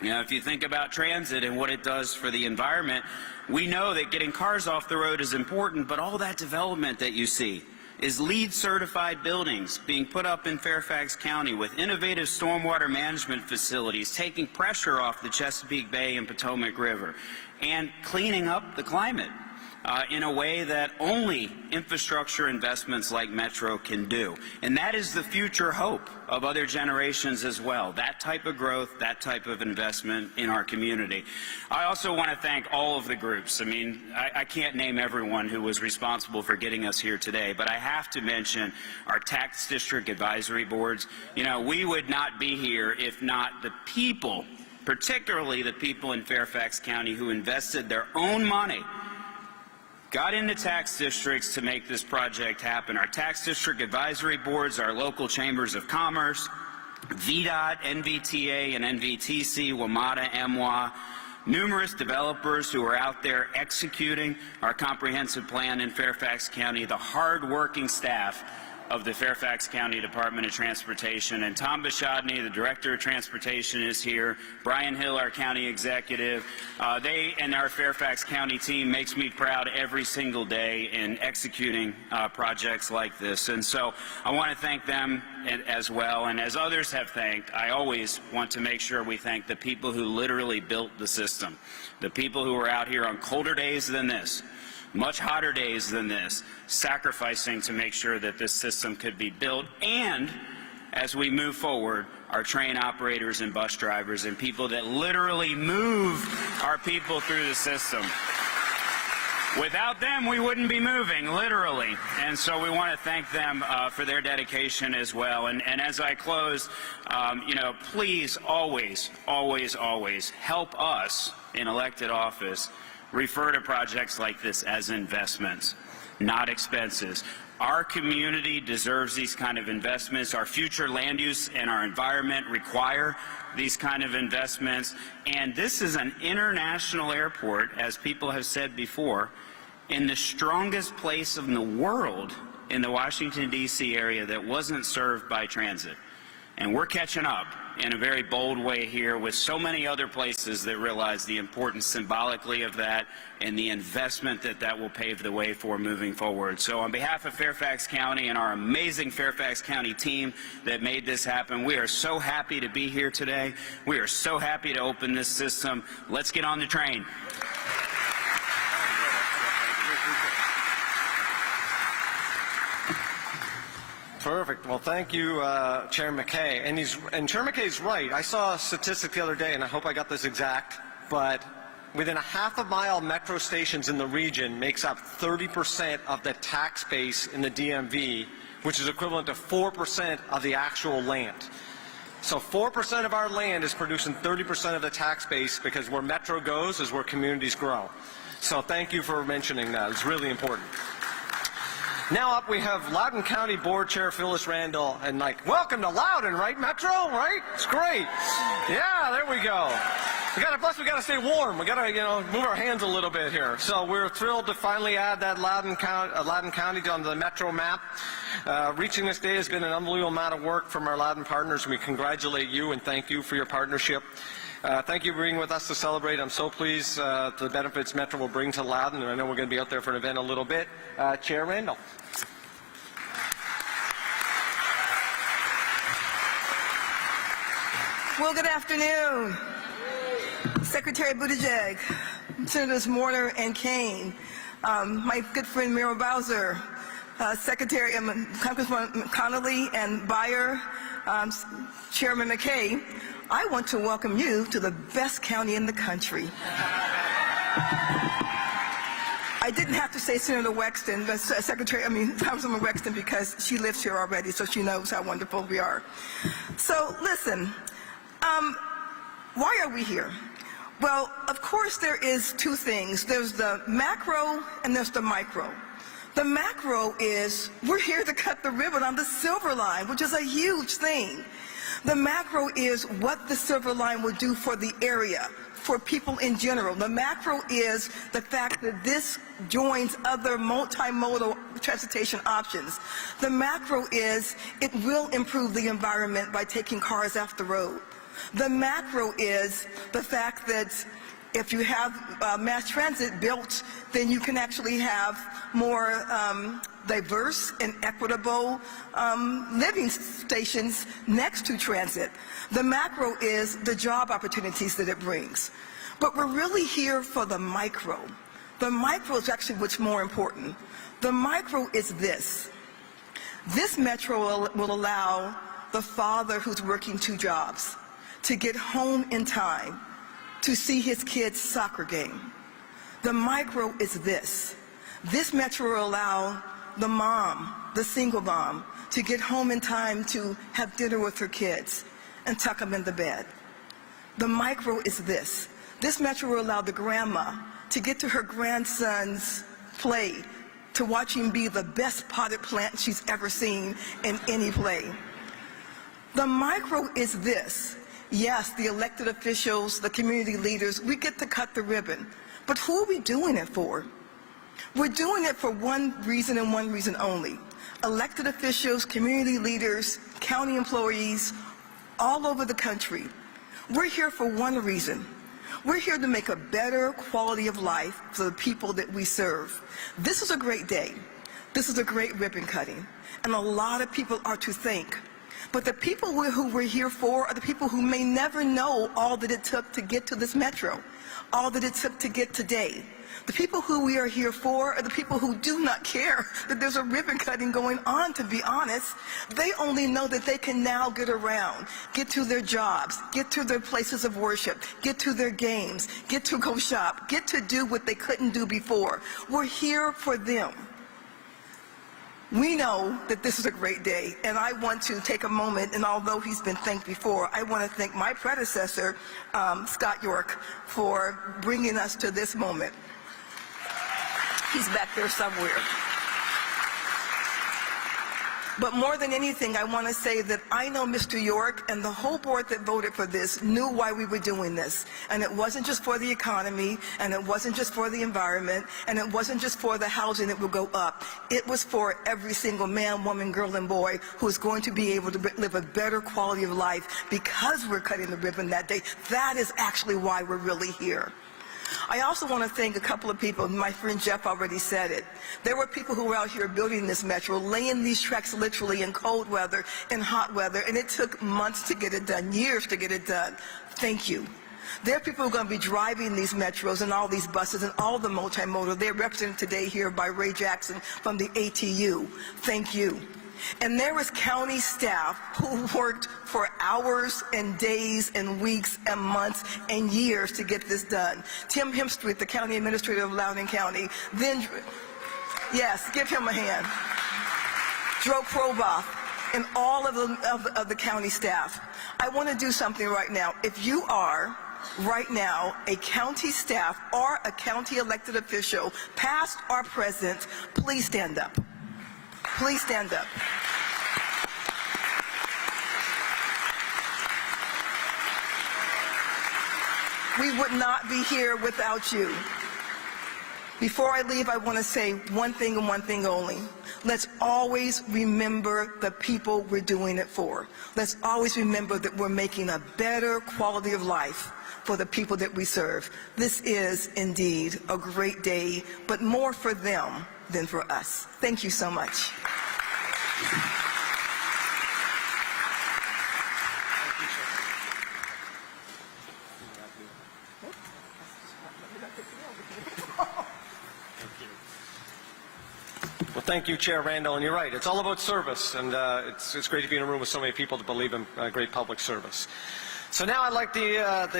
You know, if you think about transit and what it does for the environment, we know that getting cars off the road is important, but all that development that you see is LEED certified buildings being put up in Fairfax County with innovative stormwater management facilities, taking pressure off the Chesapeake Bay and Potomac River, and cleaning up the climate in a way that only infrastructure investments like Metro can do. And that is the future hope of other generations as well, that type of growth, that type of investment in our community. I also want to thank all of the groups. I mean, I can't name everyone who was responsible for getting us here today, but I have to mention our tax district advisory boards. You know, we would not be here if not the people, particularly the people in Fairfax County who invested their own money, got into tax districts to make this project happen. Our tax district advisory boards, our local chambers of commerce, VDOT, NVTA, and NVTC, WMATA, MWA, numerous developers who are out there executing our comprehensive plan in Fairfax County, the hard-working staff of the Fairfax County Department of Transportation. And Tom Bashadny, the Director of Transportation, is here. Brian Hill, our County Executive. They and our Fairfax County team makes me proud every single day in executing projects like this. And so I want to thank them as well. And as others have thanked, I always want to make sure we thank the people who literally built the system, the people who are out here on colder days than this, much hotter days than this, sacrificing to make sure that this system could be built. And as we move forward, our train operators and bus drivers and people that literally move our people through the system. Without them, we wouldn't be moving, literally. And so we want to thank them for their dedication as well. And as I close, you know, please always, always, always help us in elected office refer to projects like this as investments, not expenses. Our community deserves these kind of investments. Our future land use and our environment require these kind of investments. And this is an international airport, as people have said before, in the strongest place in the world in the Washington, D.C. area that wasn't served by transit. And we're catching up in a very bold way here with so many other places that realize the importance symbolically of that and the investment that that will pave the way for moving forward. So on behalf of Fairfax County and our amazing Fairfax County team that made this happen, we are so happy to be here today. We are so happy to open this system. Let's get on the train. Perfect. Well, thank you, Chair McKay. And Chair McKay's right. I saw a statistic the other day, and I hope I got this exact, but within a half-a-mile metro stations in the region makes up 30% of the tax base in the DMV, which is equivalent to 4% of the actual land. So 4% of our land is producing 30% of the tax base, because where metro goes is where communities grow. So thank you for mentioning that. It's really important. Now up we have Loudoun County Board Chair Phyllis Randall, and welcome to Loudoun, right, Metro, right? It's great. Yeah, there we go. Plus we gotta stay warm. We gotta, move our hands a little bit here. So we're thrilled to finally add that Loudoun County on the Metro map. Reaching this day has been an unbelievable amount of work from our Loudoun partners. We congratulate you and thank you for your partnership. Thank you for being with us to celebrate. I'm so pleased the benefits Metro will bring to Loudoun, and I know we're going to be out there for an event in a little bit. Chair Randall. Well, good afternoon. Secretary Buttigieg, Senators Morner and Kaine, my good friend Muriel, Congressman Connolly and Beyer, Chairman McKay, I want to welcome you to the best county in the country. I didn't have to say Senator Wexton, but Congresswoman Wexton, because she lives here already, so she knows how wonderful we are. So listen, why are we here? Well, of course there is two things. There's the macro and there's the micro. The macro is we're here to cut the ribbon on the Silver Line, which is a huge thing. The macro is what the Silver Line will do for the area, for people in general. The macro is the fact that this joins other multimodal transportation options. The macro is it will improve the environment by taking cars off the road. The macro is the fact that if you have mass transit built, then you can actually have more diverse and equitable living stations next to transit. The macro is the job opportunities that it brings. But we're really here for the micro. The micro is actually what's more important. The micro is this. This metro will allow the father who's working 2 jobs to get home in time to see his kid's soccer game. The micro is this. This metro will allow the mom, the single mom, to get home in time to have dinner with her kids and tuck them in the bed. The micro is this. This metro will allow the grandma to get to her grandson's play, to watch him be the best potted plant she's ever seen in any play. The micro is this. Yes, the elected officials, the community leaders, we get to cut the ribbon. But who are we doing it for? We're doing it for one reason and one reason only. Elected officials, community leaders, county employees, all over the country. We're here for one reason. We're here to make a better quality of life for the people that we serve. This is a great day. This is a great ribbon cutting. And a lot of people are to thank. But the people who we're here for are the people who may never know all that it took to get to this metro, all that it took to get today. The people who we are here for are the people who do not care that there's a ribbon cutting going on, to be honest. They only know that they can now get around, get to their jobs, get to their places of worship, get to their games, get to go shop, get to do what they couldn't do before. We're here for them. We know that this is a great day, and I want to take a moment, and although he's been thanked before, I want to thank my predecessor, Scott York, for bringing us to this moment. He's back there somewhere. But more than anything, I want to say that I know Mr. York and the whole board that voted for this knew why we were doing this. And it wasn't just for the economy, and it wasn't just for the environment, and it wasn't just for the housing that will go up. It was for every single man, woman, girl, and boy who is going to be able to live a better quality of life because we're cutting the ribbon that day. That is actually why we're really here. I also want to thank a couple of people. My friend Jeff already said it. There were people who were out here building this metro, laying these tracks literally in cold weather, in hot weather, and it took months to get it done, years to get it done. Thank you. There are people who are going to be driving these metros and all these buses and all the multimodal. They're represented today here by Ray Jackson from the ATU. Thank you. And there was county staff who worked for hours and days and weeks and months and years to get this done. Tim Hemstreet, the county administrator of Loudoun County, then, yes, give him a hand. Joe Proboff and all of the county staff. I want to do something right now. If you are right now a county staff or a county elected official, past or present, please stand up. Please stand up. We would not be here without you. Before I leave, I want to say one thing and one thing only. Let's always remember the people we're doing it for. Let's always remember that we're making a better quality of life for the people that we serve. This is indeed a great day, but more for them than for us. Thank you so much. Thank you, Chair Randall, and you're right. It's all about service, and it's great to be in a room with so many people that believe in great public service. So now I'd like to have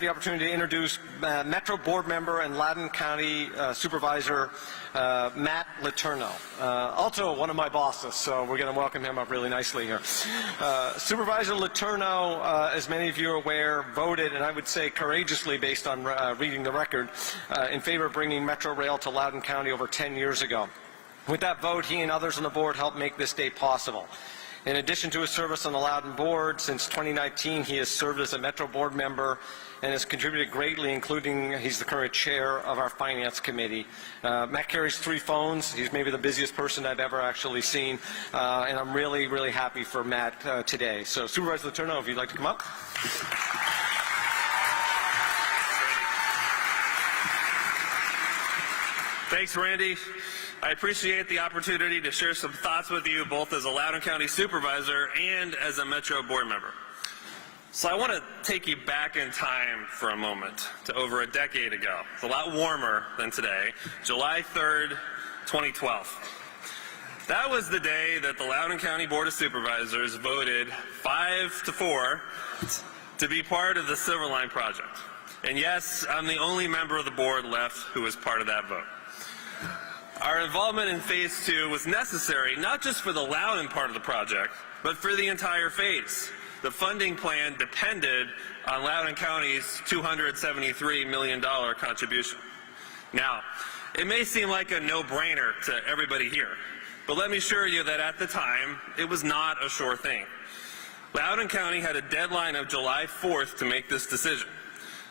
the opportunity to introduce Metro Board Member and Loudoun County Supervisor Matt Letourneau, also one of my bosses, so we're going to welcome him up really nicely here. Supervisor Letourneau, as many of you are aware, voted, and I would say courageously based on reading the record, in favor of bringing Metro Rail to Loudoun County over 10 years ago. With that vote, he and others on the board helped make this day possible. In addition to his service on the Loudoun board, since 2019 he has served as a Metro board member and has contributed greatly, including he's the current chair of our finance committee. Matt carries 3 phones. He's maybe the busiest person I've ever actually seen, and I'm really, really happy for Matt today. So Supervisor Letourneau, if you'd like to come up. Thanks, Randy. I appreciate the opportunity to share some thoughts with you, both as a Loudoun County Supervisor and as a Metro board member. So I want to take you back in time for a moment to over a decade ago. It's a lot warmer than today, July 3rd, 2012. That was the day that the Loudoun County Board of Supervisors voted 5-4 to be part of the Silver Line project. And yes, I'm the only member of the board left who was part of that vote. Our involvement in Phase 2 was necessary not just for the Loudoun part of the project, but for the entire phase. The funding plan depended on Loudoun County's $273 million contribution. Now, it may seem like a no-brainer to everybody here, but let me assure you that at the time, it was not a sure thing. Loudoun County had a deadline of July 4th to make this decision,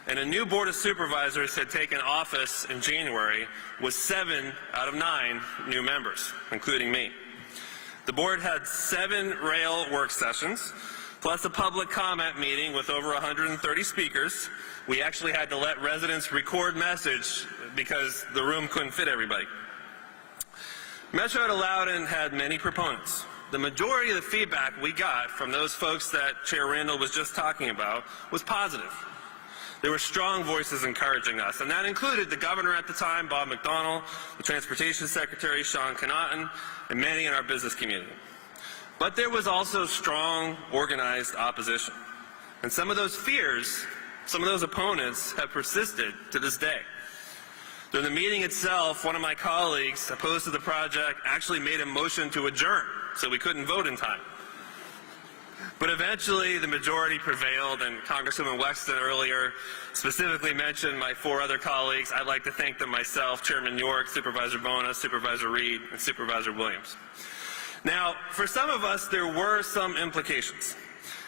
and a new Board of Supervisors had taken office in January with 7 out of 9 new members, including me. The board had 7 rail work sessions, plus a public comment meeting with over 130 speakers. We actually had to let residents record message because the room couldn't fit everybody. Metro to Loudoun had many proponents. The majority of the feedback we got from those folks that Chair Randall was just talking about was positive. There were strong voices encouraging us, and that included the governor at the time, Bob McDonnell, the transportation secretary, Sean Keynote, and many in our business community. But there was also strong, organized opposition. And some of those fears, some of those opponents have persisted to this day. During the meeting itself, one of my colleagues opposed to the project actually made a motion to adjourn, so we couldn't vote in time. But eventually, the majority prevailed, and Congresswoman Wexton earlier specifically mentioned my 4 other colleagues. I'd like to thank them myself, Chairman York, Supervisor Bona, Supervisor Reed, and Supervisor Williams. Now, for some of us, there were some implications.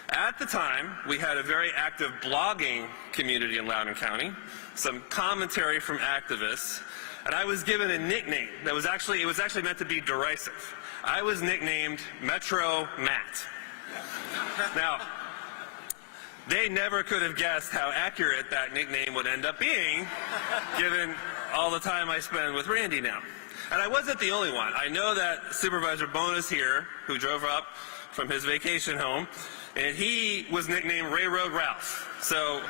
At the time, we had a very active blogging community in Loudoun County, some commentary from activists, and I was given a nickname that was actually meant to be derisive. I was nicknamed Metro Matt. Now, they never could have guessed how accurate that nickname would end up being, given all the time I spend with Randy now. And I wasn't the only one. I know that Supervisor Bona's here, who drove up from his vacation home, and he was nicknamed Railroad Ralph. So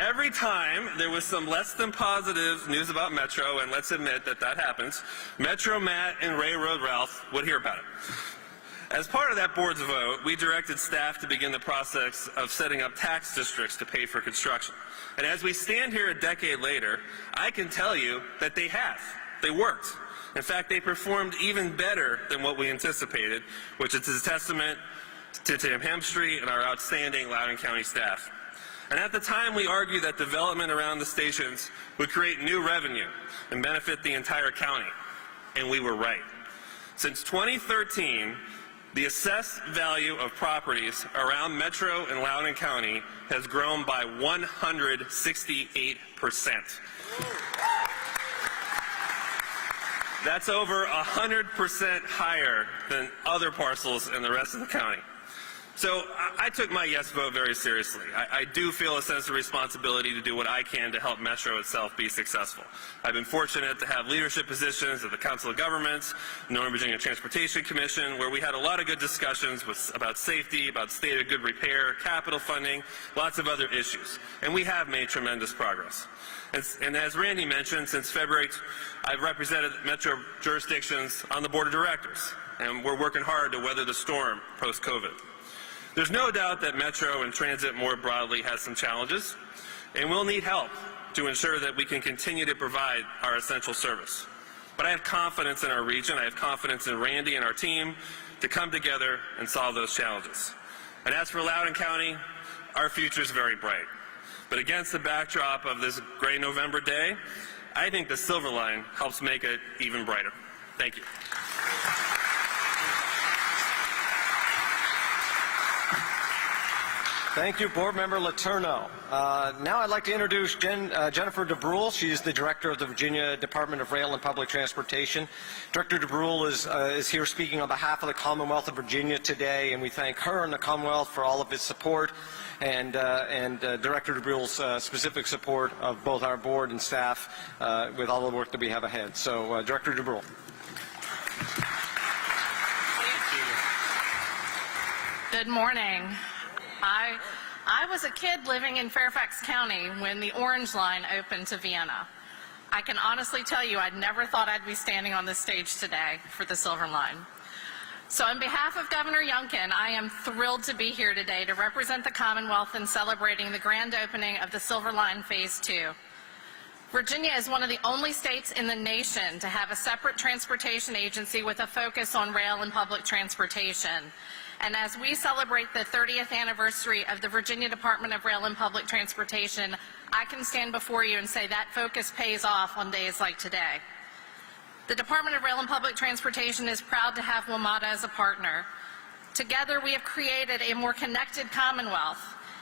every time there was some less than positive news about Metro, and let's admit that that happens, Metro Matt and Railroad Ralph would hear about it. As part of that board's vote, we directed staff to begin the process of setting up tax districts to pay for construction. And as we stand here a decade later, I can tell you that they have. They worked. In fact, they performed even better than what we anticipated, which is a testament to Tim Hemstreet and our outstanding Loudoun County staff. And at the time, we argued that development around the stations would create new revenue and benefit the entire county. And we were right. Since 2013, the assessed value of properties around Metro and Loudoun County has grown by 168%. That's over 100% higher than other parcels in the rest of the county. So I took my yes vote very seriously. I do feel a sense of responsibility to do what I can to help Metro itself be successful. I've been fortunate to have leadership positions at the Council of Governments, Northern Virginia Transportation Commission, where we had a lot of good discussions about safety, about state of good repair, capital funding, lots of other issues. And we have made tremendous progress. And as Randy mentioned, since February, I've represented Metro jurisdictions on the Board of Directors, and we're working hard to weather the storm post-COVID. There's no doubt that Metro and transit more broadly has some challenges, and we'll need help to ensure that we can continue to provide our essential service. But I have confidence in our region, I have confidence in Randy and our team to come together and solve those challenges. And as for Loudoun County, our future is very bright. But against the backdrop of this gray November day, I think the Silver Line helps make it even brighter. Thank you. Thank you, Board Member Letourneau. Now I'd like to introduce Jennifer Brule. She's the Director of the Virginia Department of Rail and Public Transportation. Director Brule is here speaking on behalf of the Commonwealth of Virginia today, and we thank her and the Commonwealth for all of its support and Director Brule's specific support of both our board and staff with all the work that we have ahead. So, Director Brule. Good morning. I was a kid living in Fairfax County when the Orange Line opened to Vienna. I can honestly tell you I never thought I'd be standing on this stage today for the Silver Line. So on behalf of Governor Youngkin, I am thrilled to be here today to represent the Commonwealth in celebrating the grand opening of the Silver Line Phase 2. Virginia is one of the only states in the nation to have a separate transportation agency with a focus on rail and public transportation. And as we celebrate the 30th anniversary of the Virginia Department of Rail and Public Transportation, I can stand before you and say that focus pays off on days like today. The Department of Rail and Public Transportation is proud to have WMATA as a partner. Together, we have created a more connected Commonwealth,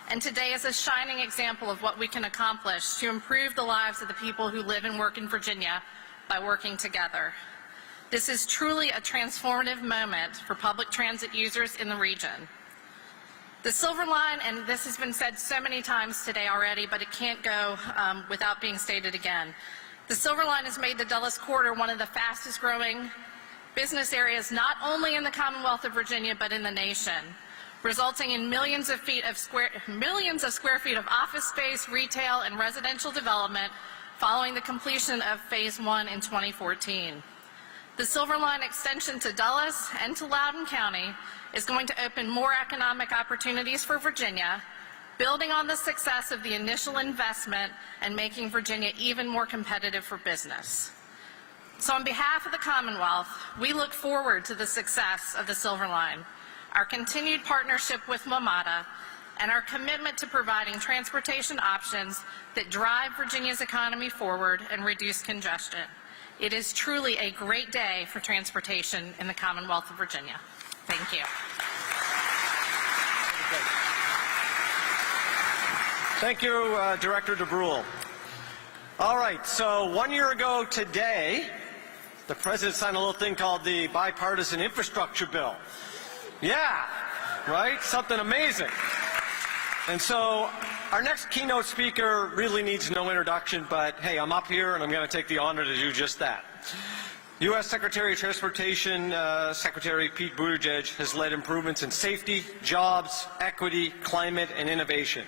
and today is a shining example of what we can accomplish to improve the lives of the people who live and work in Virginia by working together. This is truly a transformative moment for public transit users in the region. The Silver Line, and this has been said so many times today already, but it can't go without being stated again. The Silver Line has made the Dulles Corridor one of the fastest growing business areas not only in the Commonwealth of Virginia but in the nation, resulting in millions of square feet of office space, retail, and residential development following the completion of Phase 1 in 2014. The Silver Line extension to Dulles and to Loudoun County is going to open more economic opportunities for Virginia, building on the success of the initial investment and making Virginia even more competitive for business. So on behalf of the Commonwealth, we look forward to the success of the Silver Line, our continued partnership with WMATA, and our commitment to providing transportation options that drive Virginia's economy forward and reduce congestion. It is truly a great day for transportation in the Commonwealth of Virginia. Thank you. Thank you, Director Brule. All right, so 1 year ago today, the President signed a little thing called the Bipartisan Infrastructure Bill. Yeah, right? Something amazing. And so our next keynote speaker really needs no introduction, but hey, I'm up here and I'm going to take the honor to do just that. U.S. Secretary of Transportation, Secretary Pete Buttigieg, has led improvements in safety, jobs, equity, climate, and innovation.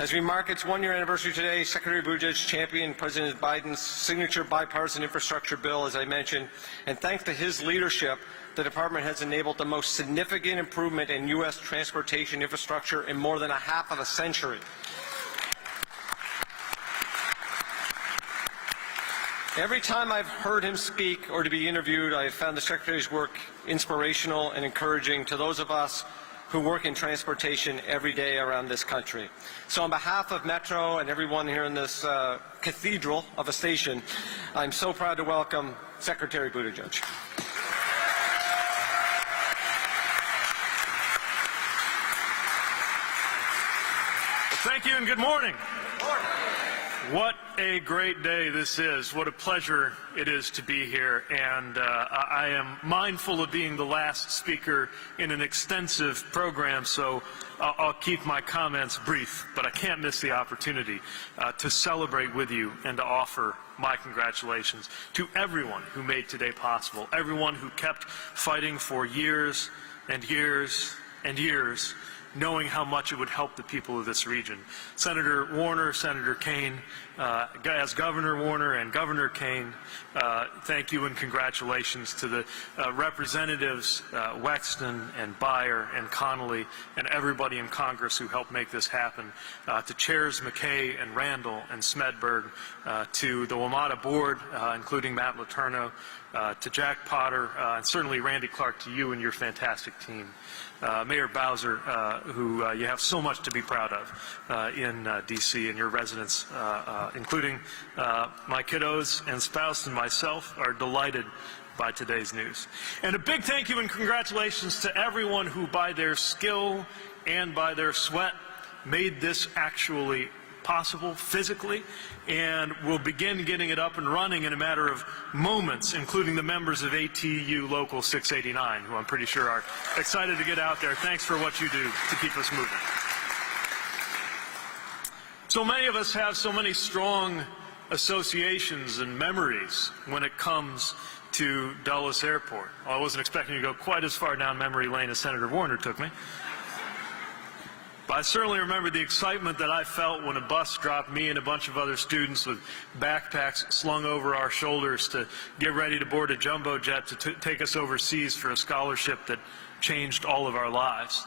As we mark its 1 year anniversary today, Secretary Buttigieg championed President Biden's signature bipartisan infrastructure bill, as I mentioned, and thanks to his leadership, the department has enabled the most significant improvement in U.S. transportation infrastructure in more than a half of a century. Every time I've heard him speak or to be interviewed, I have found the Secretary's work inspirational and encouraging to those of us who work in transportation every day around this country. So on behalf of Metro and everyone here in this cathedral of a station, I'm so proud to welcome Secretary Buttigieg. Thank you and good morning. What a great day this is. What a pleasure it is to be here. And I am mindful of being the last speaker in an extensive program, so I'll keep my comments brief. But I can't miss the opportunity to celebrate with you and to offer my congratulations to everyone who made today possible, everyone who kept fighting for years and years and years, knowing how much it would help the people of this region. Senator Warner, Senator Kaine, as Governor Warner and Governor Kaine, thank you and congratulations to the representatives Wexton and Beyer and Connolly and everybody in Congress who helped make this happen, to Chairs McKay and Randall and Smedberg, to the WMATA board, including Matt Letourneau, to Jack Potter, and certainly Randy Clark, to you and your fantastic team. Mayor Bowser, who you have so much to be proud of in D.C., and your residents, including my kiddos and spouse and myself, are delighted by today's news. And a big thank you and congratulations to everyone who, by their skill and by their sweat, made this actually possible physically, and we'll begin getting it up and running in a matter of moments, including the members of ATU Local 689, who I'm pretty sure are excited to get out there. Thanks for what you do to keep us moving. So many of us have so many strong associations and memories when it comes to Dulles Airport. Well, I wasn't expecting to go quite as far down memory lane as Senator Warner took me. But I certainly remember the excitement that I felt when a bus dropped me and a bunch of other students with backpacks slung over our shoulders to get ready to board a jumbo jet to take us overseas for a scholarship that changed all of our lives.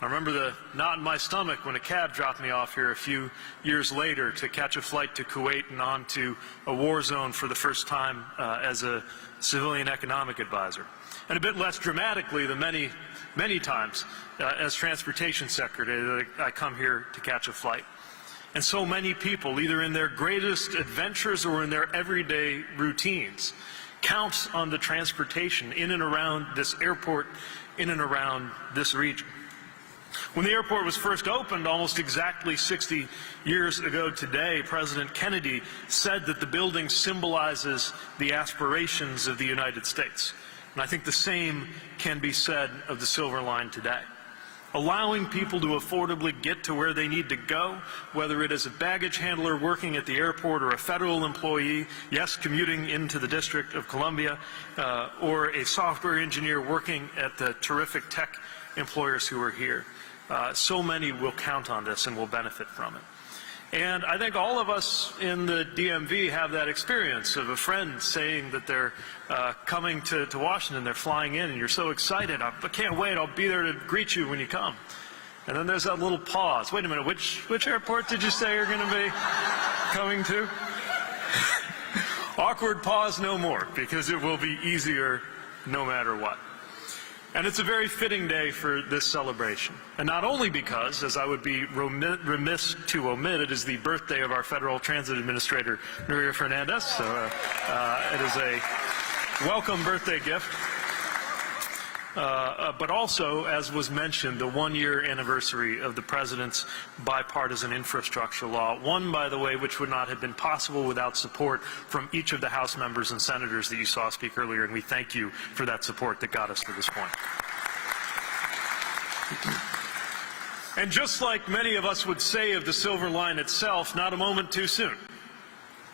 I remember the knot in my stomach when a cab dropped me off here a few years later to catch a flight to Kuwait and on to a war zone for the first time as a civilian economic advisor. And a bit less dramatically than many times as transportation secretary, I come here to catch a flight. And so many people, either in their greatest adventures or in their everyday routines, count on the transportation in and around this airport, in and around this region. When the airport was first opened almost exactly 60 years ago today, President Kennedy said that the building symbolizes the aspirations of the United States. And I think the same can be said of the Silver Line today. Allowing people to affordably get to where they need to go, whether it is a baggage handler working at the airport or a federal employee, yes, commuting into the District of Columbia, or a software engineer working at the terrific tech employers who are here. So many will count on this and will benefit from it. And I think all of us in the DMV have that experience of a friend saying that they're coming to Washington, they're flying in, and you're so excited, I can't wait, I'll be there to greet you when you come. And then there's that little pause. Wait a minute, which airport did you say you're going to be coming to? Awkward pause no more, because it will be easier no matter what. And it's a very fitting day for this celebration. And not only because, as I would be remiss to omit, it is the birthday of our Federal Transit Administrator, Muriel Fernandez. So it is a welcome birthday gift. But also, as was mentioned, the one-year anniversary of the President's bipartisan infrastructure law, one, by the way, which would not have been possible without support from each of the House members and senators that you saw speak earlier, and we thank you for that support that got us to this point. And just like many of us would say of the Silver Line itself, not a moment too soon.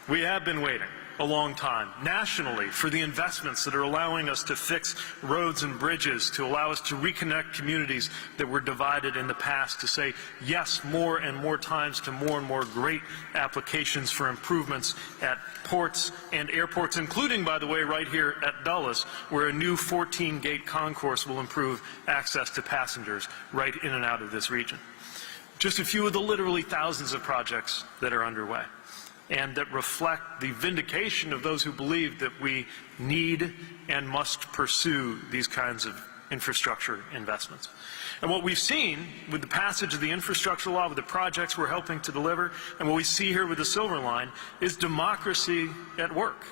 We have been waiting a long time, nationally, for the investments that are allowing us to fix roads and bridges, to allow us to reconnect communities that were divided in the past, to say yes more and more times to more and more great applications for improvements at ports and airports, including, by the way, right here at Dulles, where a new 14-gate concourse will improve access to passengers right in and out of this region. Just a few of the literally thousands of projects that are underway, and that reflect the vindication of those who believe that we need and must pursue these kinds of infrastructure investments. And what we've seen with the passage of the infrastructure law, with the projects we're helping to deliver, and what we see here with the Silver Line, is democracy at work.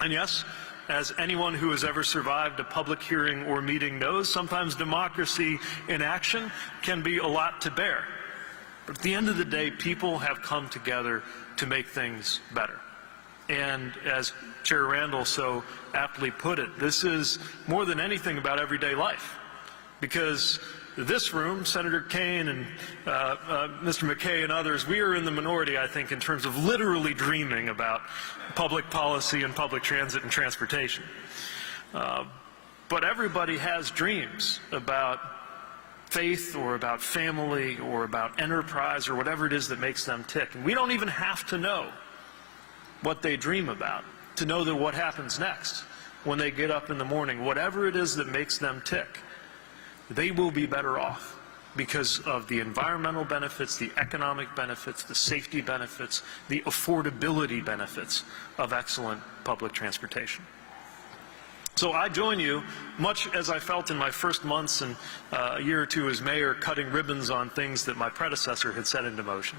And yes, as anyone who has ever survived a public hearing or meeting knows, sometimes democracy in action can be a lot to bear. But at the end of the day, people have come together to make things better. And as Chair Randall so aptly put it, this is more than anything about everyday life. Because this room, Senator Kaine and Mr. McKay and others, we are in the minority, I think, in terms of literally dreaming about public policy and public transit and transportation. But everybody has dreams about faith or about family or about enterprise or whatever it is that makes them tick. And we don't even have to know what they dream about to know that what happens next when they get up in the morning, whatever it is that makes them tick, they will be better off because of the environmental benefits, the economic benefits, the safety benefits, the affordability benefits of excellent public transportation. So I join you, much as I felt in my first months and a year or two as mayor, cutting ribbons on things that my predecessor had set into motion,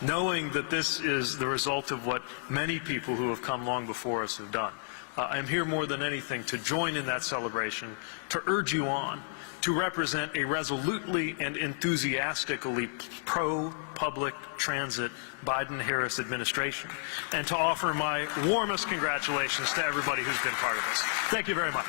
knowing that this is the result of what many people who have come long before us have done. I'm here more than anything to join in that celebration, to urge you on, to represent a resolutely and enthusiastically pro-public transit Biden-Harris administration, and to offer my warmest congratulations to everybody who's been part of this. Thank you very much.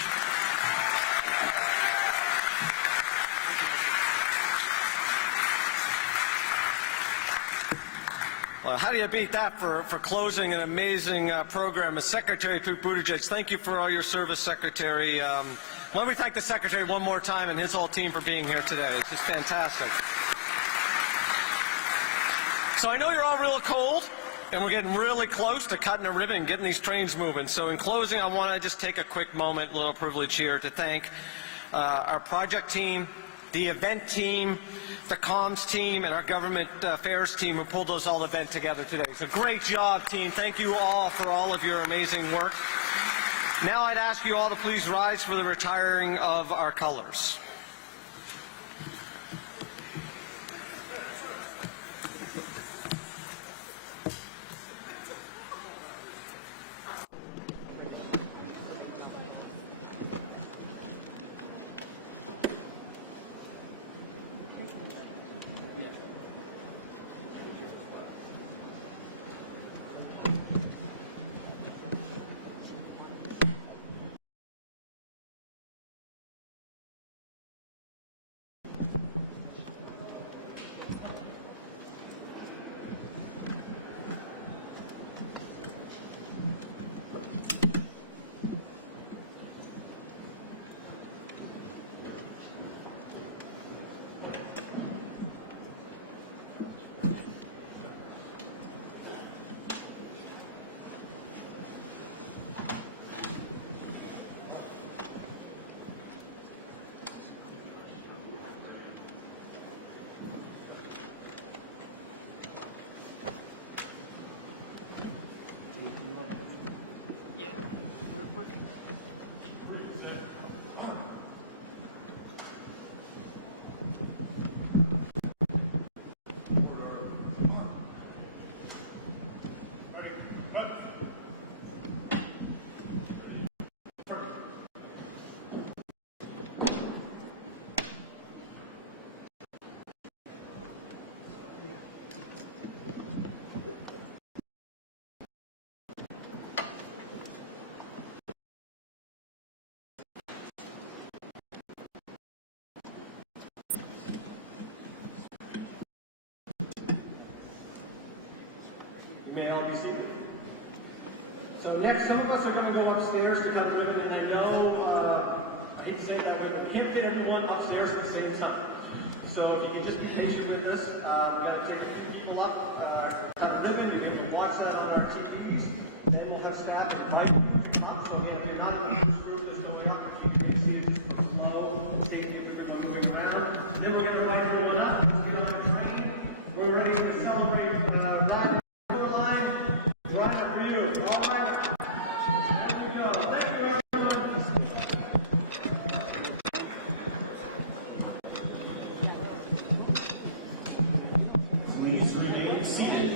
Well, how do you beat that for closing an amazing program? Secretary Buttigieg, thank you for all your service, Secretary. Why don't we thank the Secretary one more time and his whole team for being here today. It's just fantastic. So I know you're all real cold, and we're getting really close to cutting a ribbon and getting these trains moving. So in closing, I want to just take a quick moment, a little privilege here, to thank our project team, the event team, the comms team, and our government affairs team who pulled those all event together today. It's a great job, team. Thank you all for all of your amazing work. Now I'd ask you all to please rise for the retiring of our colors. You may all be seated. So next, some of us are going to go upstairs to cut a ribbon, and I know, I hate to say it that way, but we can't fit everyone upstairs at the same time. So if you can just be patient with us, we've got to take a few people up, cut a ribbon. You'll be able to watch that on our TVs. Then we'll have staff invite you to come up. So again, if you're not in the first group that's going up, if you can see it just for flow, safety of everyone moving around. Then we're going to invite everyone up. Let's get on the train. We're ready to celebrate Randall. Right up for you. All right. There we go. Thank you, everyone. Please remain seated.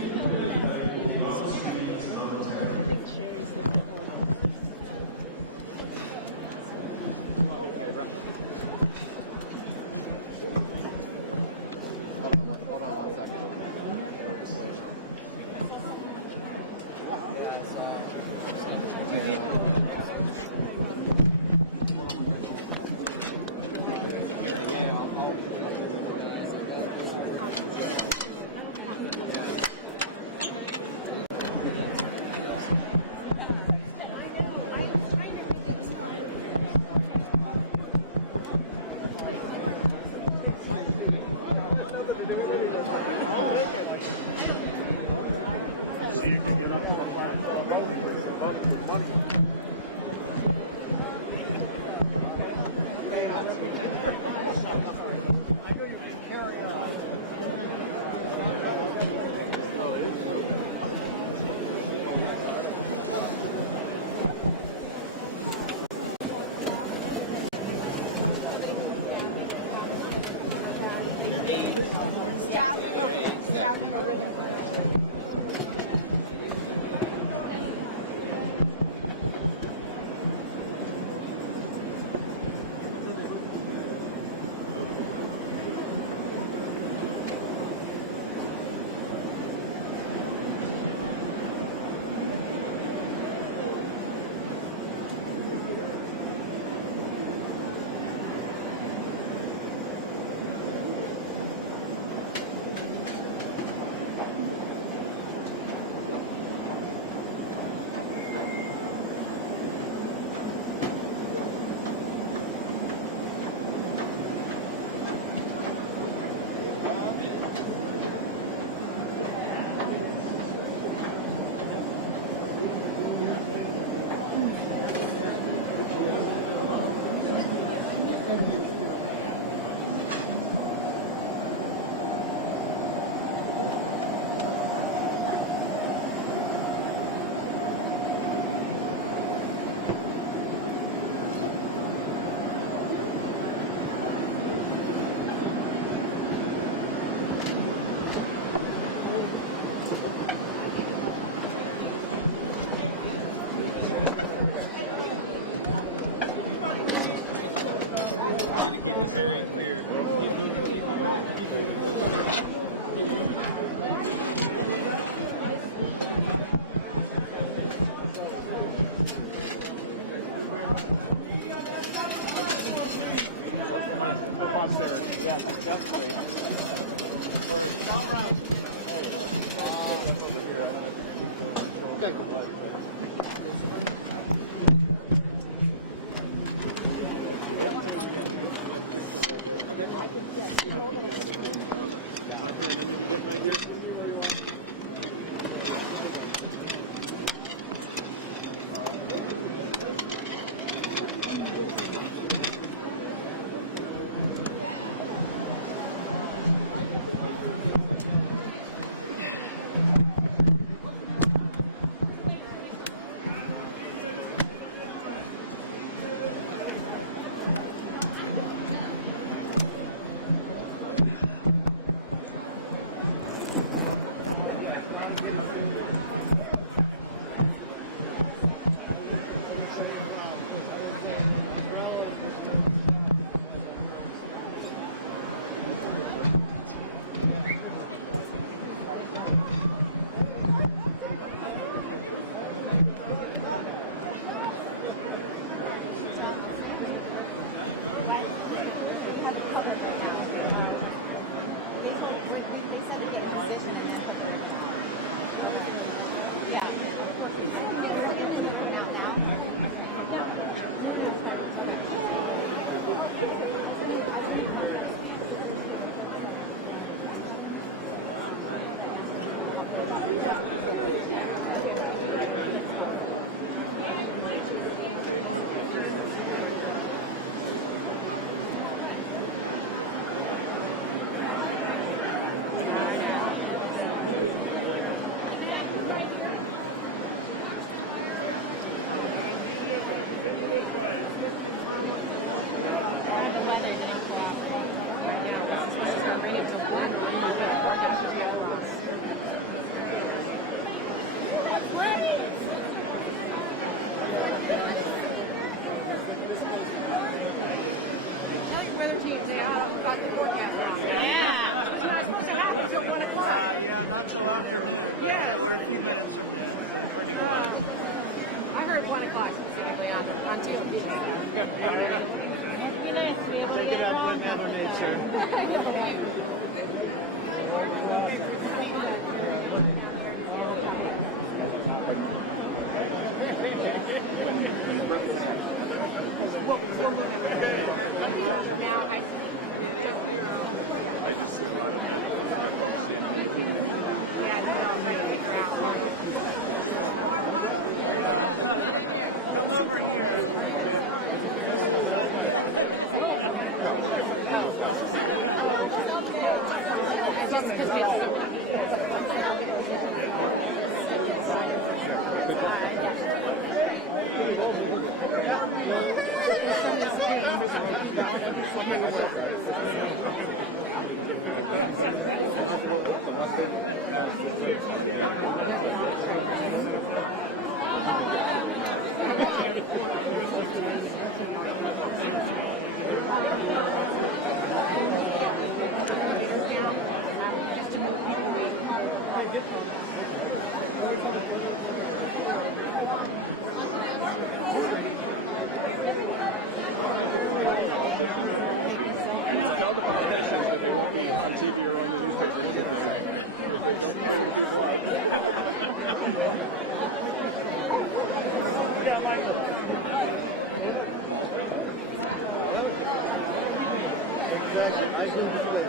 Exactly. I do this way.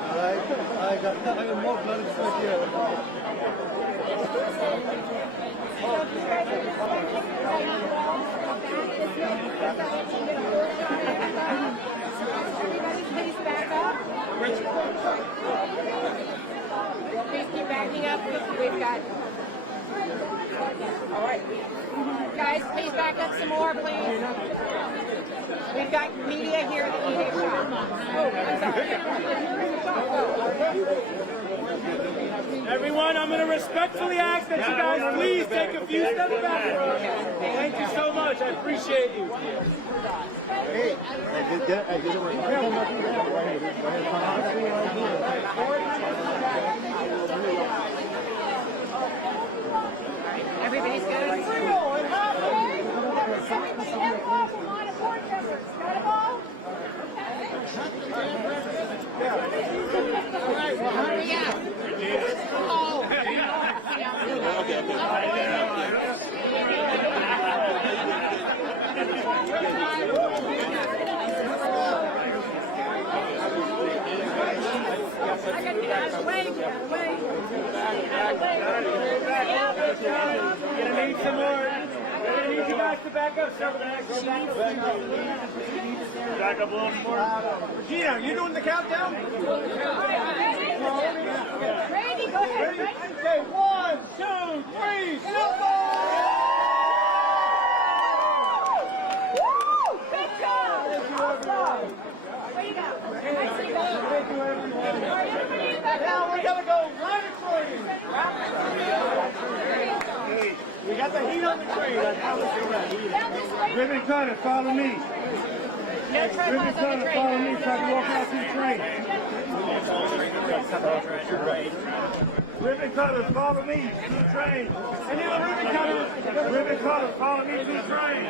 I got more blood sweat here. Please back up. Please keep backing up. We've got. All right. Guys, please back up some more, please. We've got media here at the media shop. Oh, I'm sorry. Everyone, I'm going to respectfully ask that you guys please take a few steps back. Thank you so much. I appreciate you. Hey, everybody's good. Gonna need some more. Gonna need you guys to back up. Back up a little more. Regina, are you doing the countdown? Randy, go ahead. Ready? Okay, 1, 2, 3, go! Good job! Awesome! Way to go. Nice to go. Now we're gonna go right at you. We got the heat on the train. I promise you that. Ribbon cutter, follow me. Ribbon cutter, follow me so I can walk out to the train. Ribbon cutters, follow me to the train. And you ribbon cutters, follow me to the train.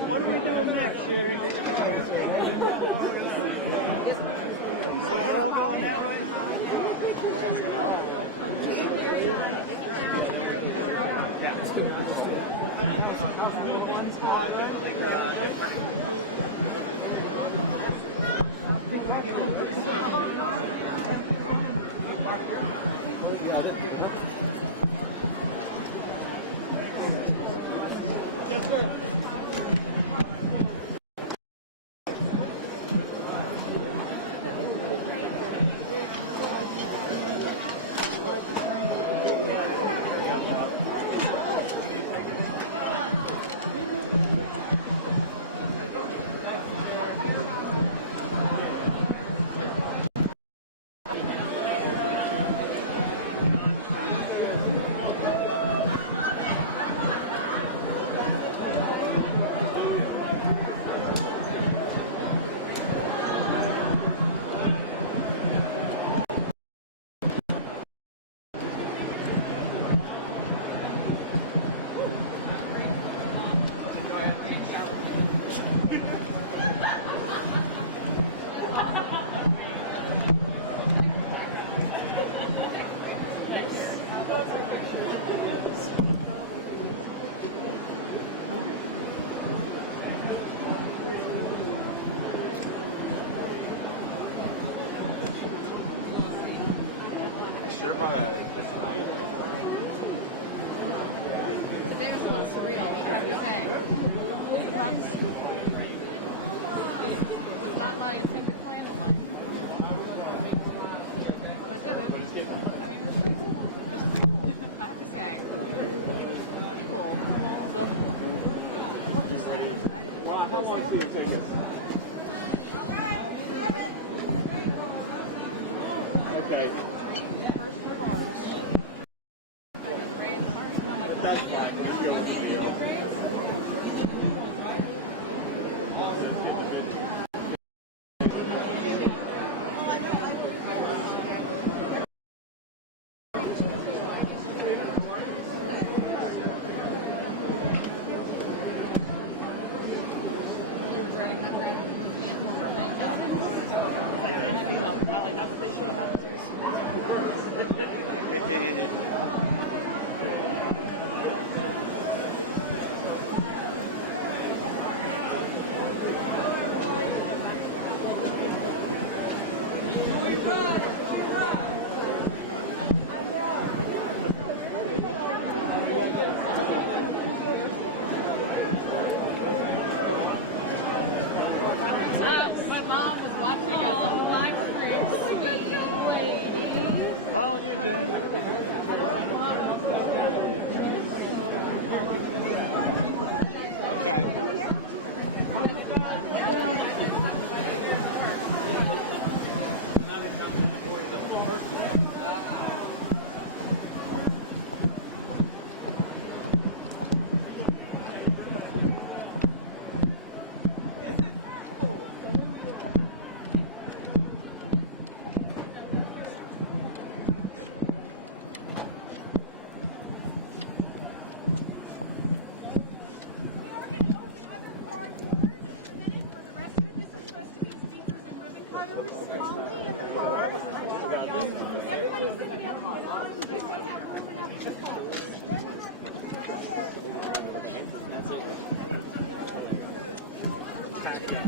What are we doing next, Gerry? How's the little ones? All good? Yes, sir. How long do you take it? Okay. If that's fine, let's go with the deal. Let's get the video. packed up.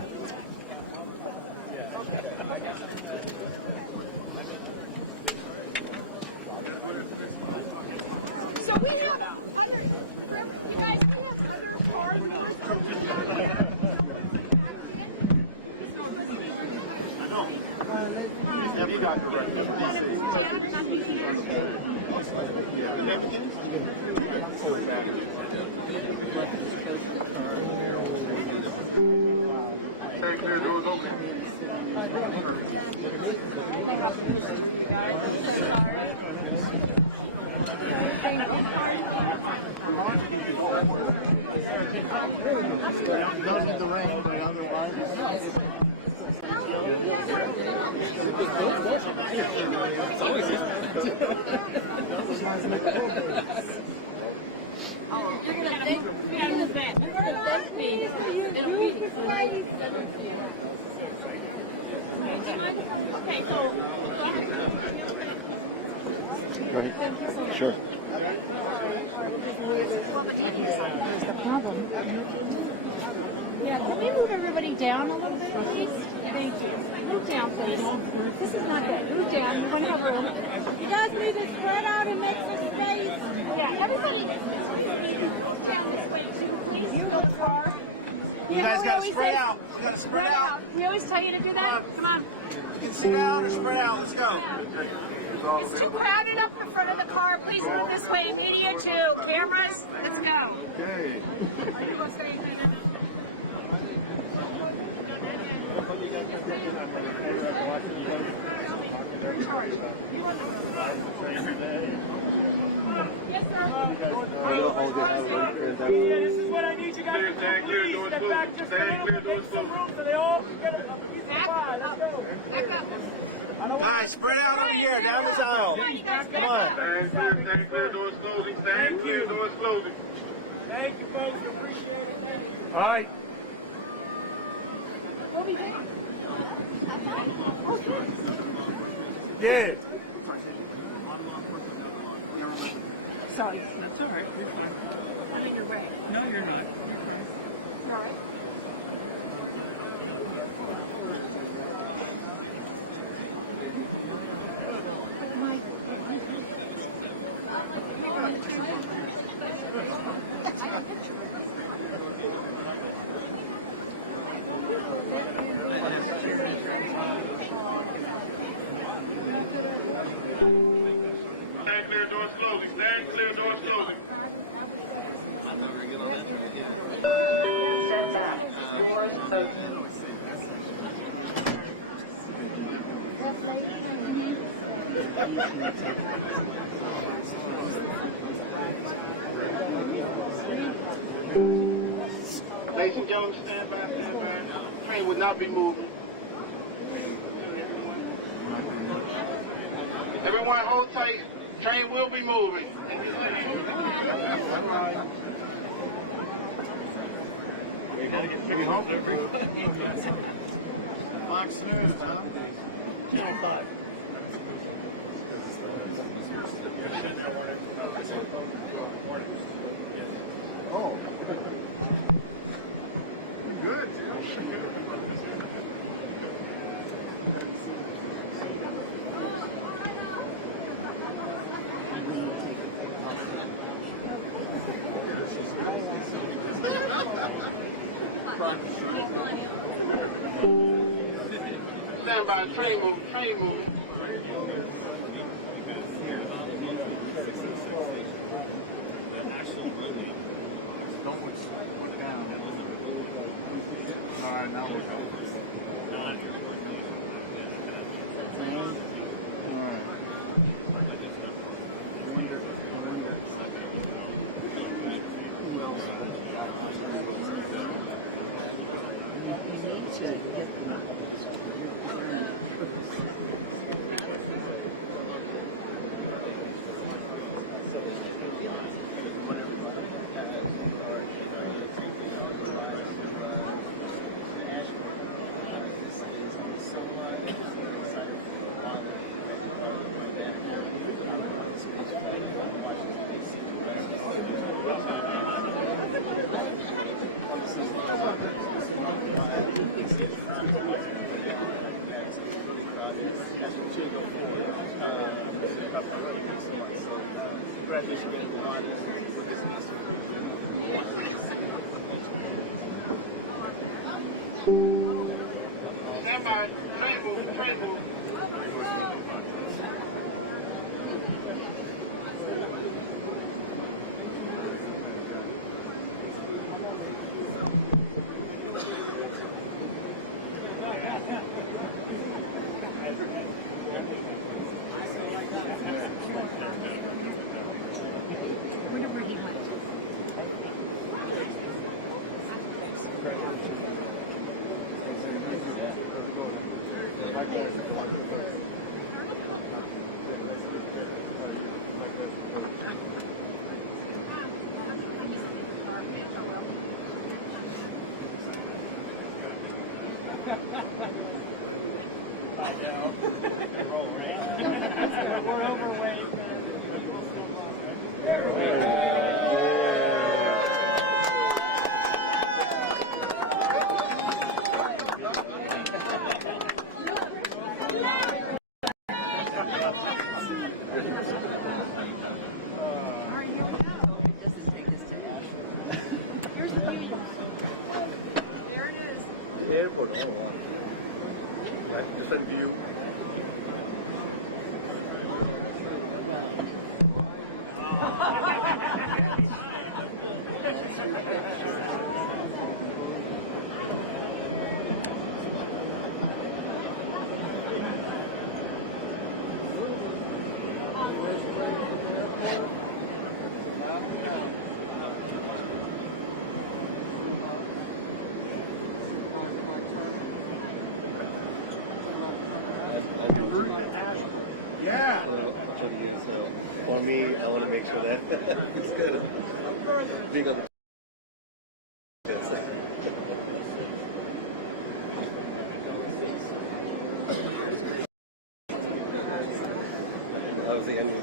So we have other, you guys, we have other cars. Have you got the Very clear, doors open. Doesn't the rain, but otherwise. You're going to thank me in the back. You're going to thank me. Okay, so Go ahead. Sure. Here's the problem. Yeah, can we move everybody down a little bit, please? Thank you. Move down, please. This is not good. Move down. You're going to have room. You guys need to spread out and make some space. Yeah, everybody. You guys got to spread out. You got to spread out. We always tell you to do that. Come on. You can sit down or spread out. Let's go. It's too crowded up the front of the car. Please move this way. Media too. Cameras, let's go. Okay. Yes, sir. This is what I need you guys to do. Please step back just a little bit. Make some room so they all can get a piece of pie. Let's go. All right, spread out over here, down this aisle. Come on. Stand clear, doors closing. Stand clear, doors closing. Thank you, folks. Appreciate it. Thank you. All right. What we doing? Yeah. Sorry. That's all right. You're fine. I'm in your way. No, you're not. All right. Stand clear, doors closing. Stand clear, doors closing. Ladies and gentlemen, stand by, stand by. Train will not be moving. Everyone hold tight. Train will be moving. Fox News, huh? Channel 5. Oh. Good. Stand by, train moving, train moving. All right, now we're going. We're overweight. Here's the view. There it is. Airport. Oh, wow. Right, different view. Yeah. So for me, I want to make sure that it's good. Big on the. That was the ending.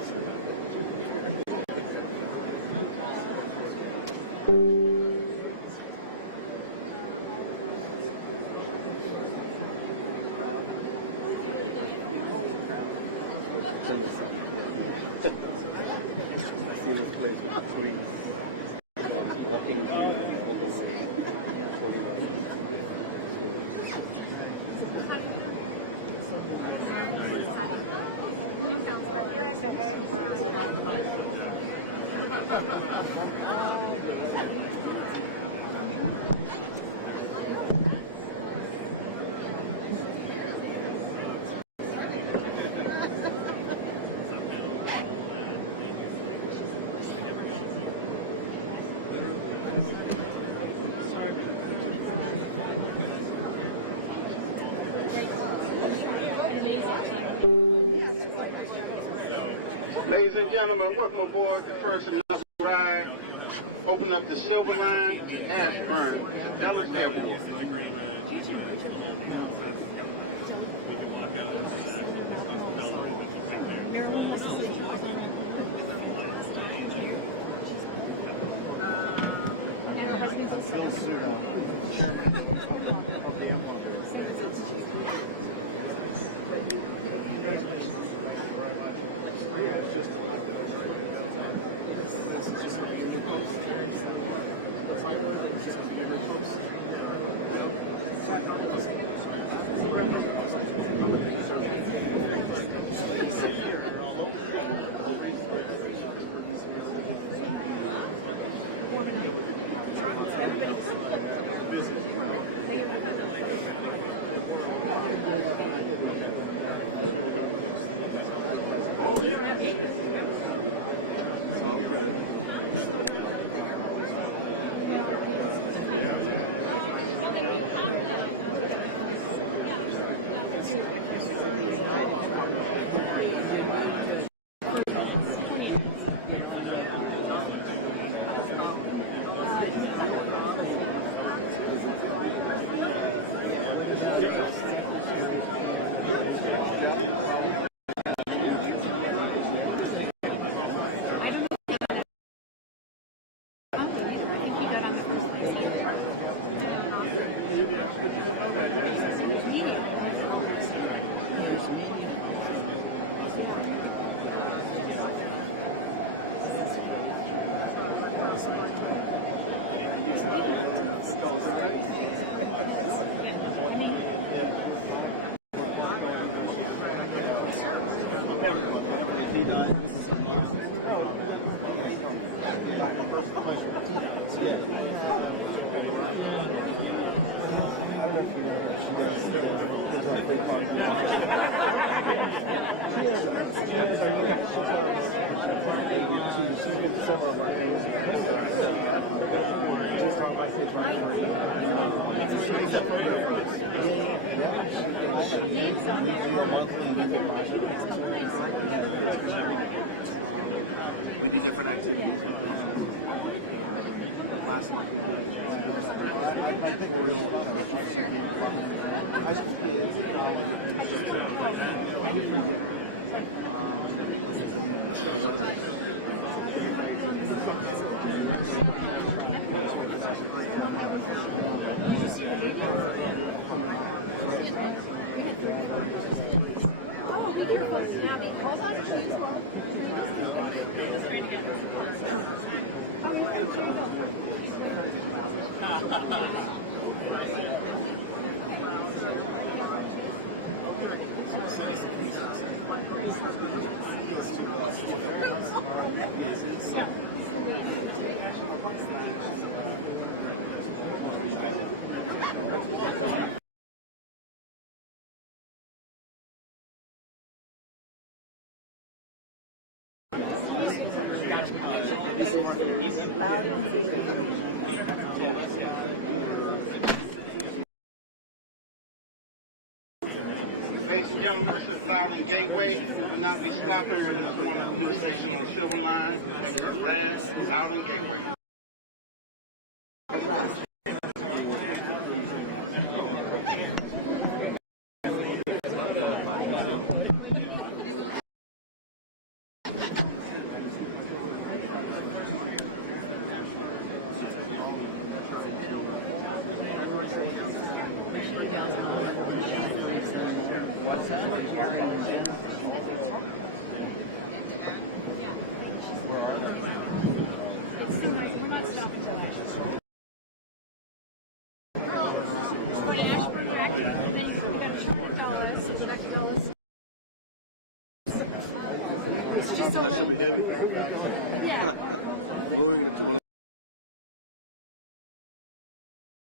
Ladies and gentlemen, welcome aboard the first another ride. Open up the Silver Line, Ashburn, Dallas Airport. And her husband's a citizen. Oh, be careful. Abby, hold on. Young versus Violent Gateway will not be stopping at the intersection on Silver Line, Rand, out in Gateway.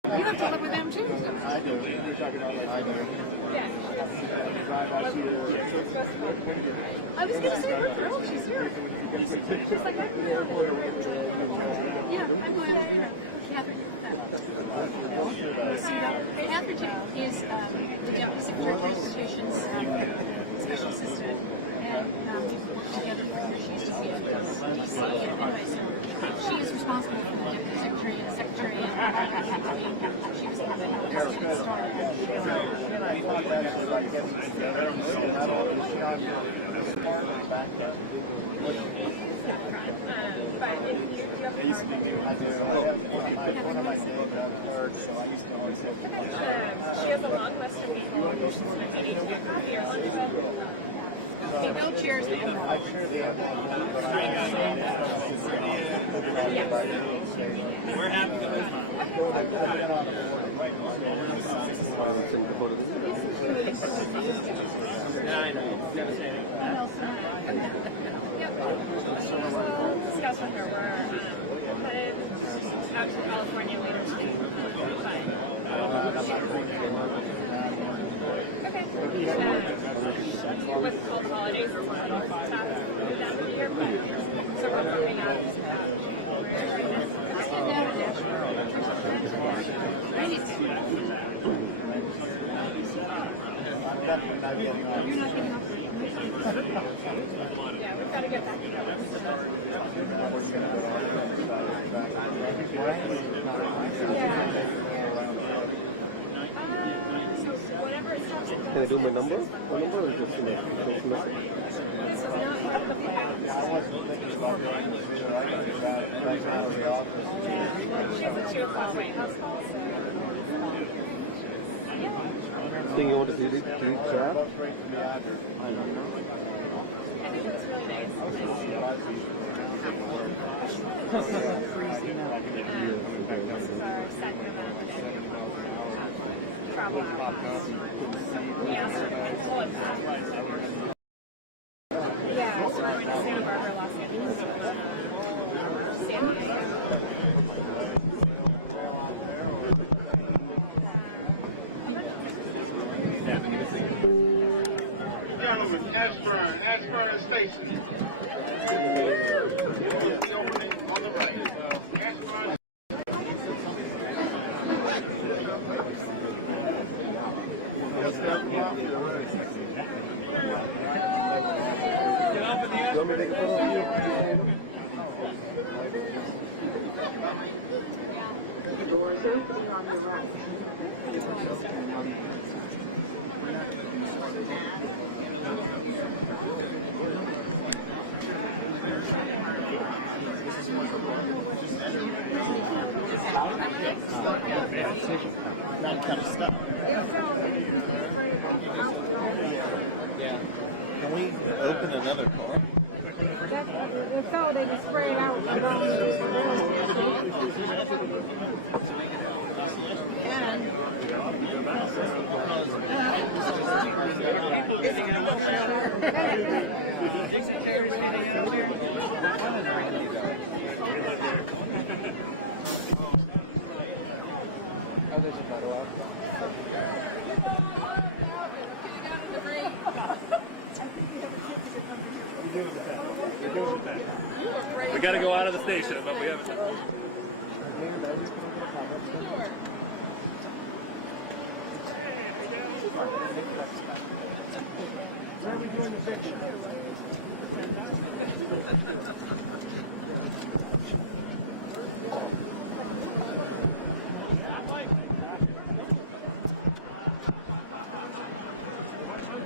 You have to live with them too. I do. You're talking about like I do. Yeah. I was gonna say her girl, she's here. She's like, I'm here. Yeah, I'm going to Catherine. Catherine is the Deputy Secretary of Transportation's special assistant, and we've worked together for years. She used to see DC, and anyway, so she is responsible for the Deputy Secretary and the Secretary, and she was the one that started. I thought actually like getting together and looking at all this stuff. Back up. I used to be doing. I do. I have one of my clerks, so I used to always say. She has a long list of people. Okay, no chairs. I sure did. We're happy to lose. Yeah, I know. Devastating. We'll discuss with her. We're headed out to California later today. Okay. With cult holidays, we're one of the down for the year, but so we're moving out. I'm definitely not getting off. You're not getting off. Yeah, we've got to get back together. So whatever it stops at. Can I do my number? My number or just message? This is not part of the package. I wasn't thinking about doing this either. I got to get back out of the office. She has a 2 o'clock White House call, so. Think you want to see the chat? I don't know. I think it's really nice. Yeah, so I went to Santa Barbara, Los Angeles. San Diego. Gentlemen, Ashburn Station. On the right. Ashburn. Not kind of stuff. Yeah. Can we open another car? If so, they can spray it out. We got to go out of the station, but we haven't. Where are we doing the picture?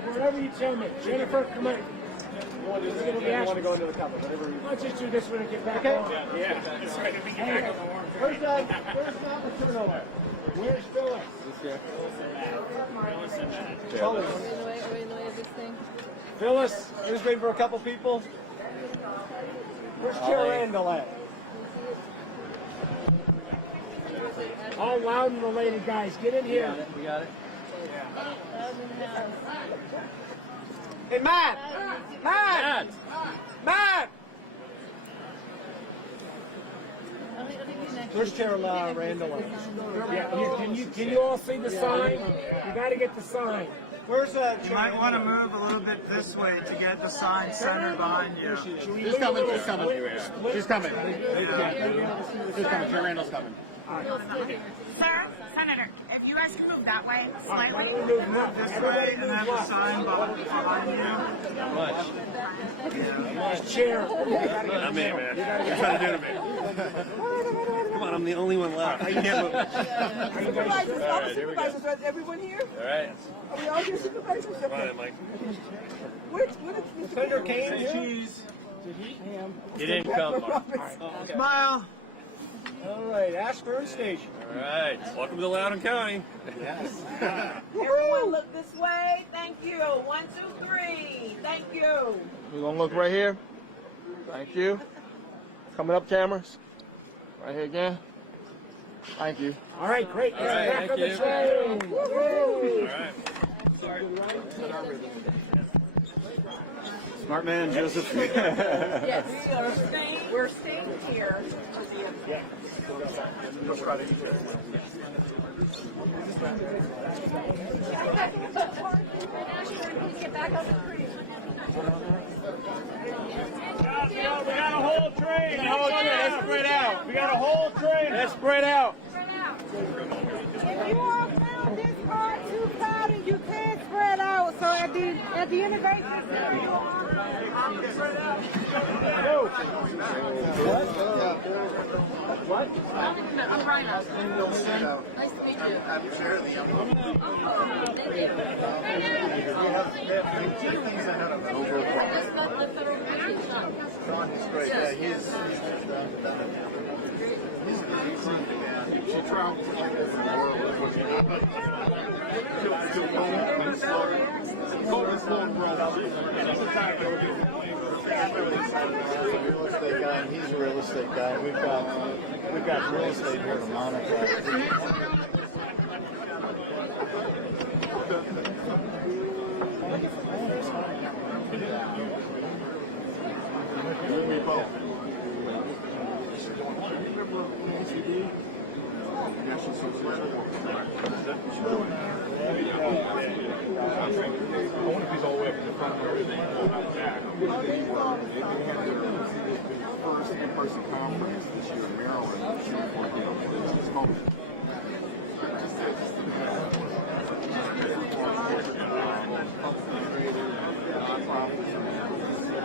Wherever you tell me. Jennifer, come on. You want to go into the cover, whatever you want. Let's just do this one and get back on. Yeah. Where's not Letourneau? Where's Phyllis? Phyllis, who's waiting for a couple people? Where's Randall at? All loud and related, guys. Get in here. We got it. Hey, Matt! Matt! Matt! Where's Randall? Yeah, can you all see the sign? You got to get the sign. Where's that? You might want to move a little bit this way to get the sign centered behind you. She's coming. She's coming. She's coming. She's coming. Randall's coming. Sir, Senator, if you guys can move that way slightly. Move this way and have the sign behind you. How much? Chair. Not me, man. You're trying to do it to me. Come on, I'm the only one left. I can't move. Supervisors, all the supervisors, is everyone here? All right. Are we all here, supervisors? Come on, Mike. What is Mr. Senator Kaine, cheese. Did he? He didn't come, Mark. Okay. Smile. All right, Ashburn Station. All right. Welcome to Loudoun County. Yes. Everyone look this way. Thank you. 1, 2, 3. Thank you. We're going to look right here. Thank you. Coming up, cameras. Right here again. Thank you. All right, great. All right, back on the thank train. All right. Smart man, Joseph. Yes, we're staying here. Yeah. Get back on the tree. We got a whole train. Let's spread out. We got a whole train. Let's spread out. If you all found this car too crowded, you can't spread out. So at the innovation center, you all What? I'm Rhino. Nice to meet you. She travels all over the world. estate guy, and he's a real estate guy. We've got real estate here to monitor. I wonder if he's all the way up in the front and everything, out back. First in-person conference this year in Maryland. It's called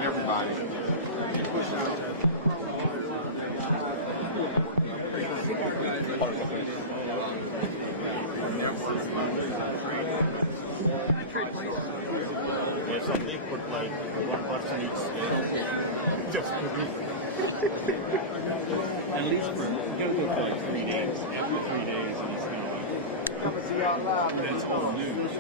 everybody. Yeah, some league would play one person each. Just at least for 3 days. After 3 days, and it's going to that's all news.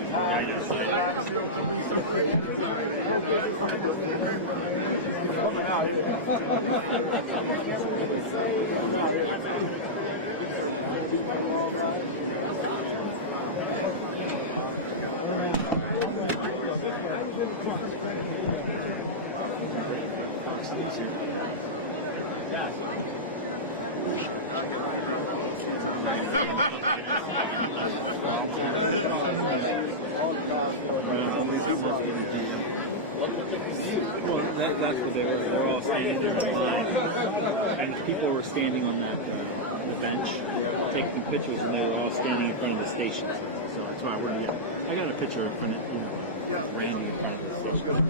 Well, that's what they were. They're all standing there in line, and people were standing on that the bench, taking pictures, and they were all standing in front of the station. So that's why I wouldn't get. I got a picture in front of, Randy in front of the station.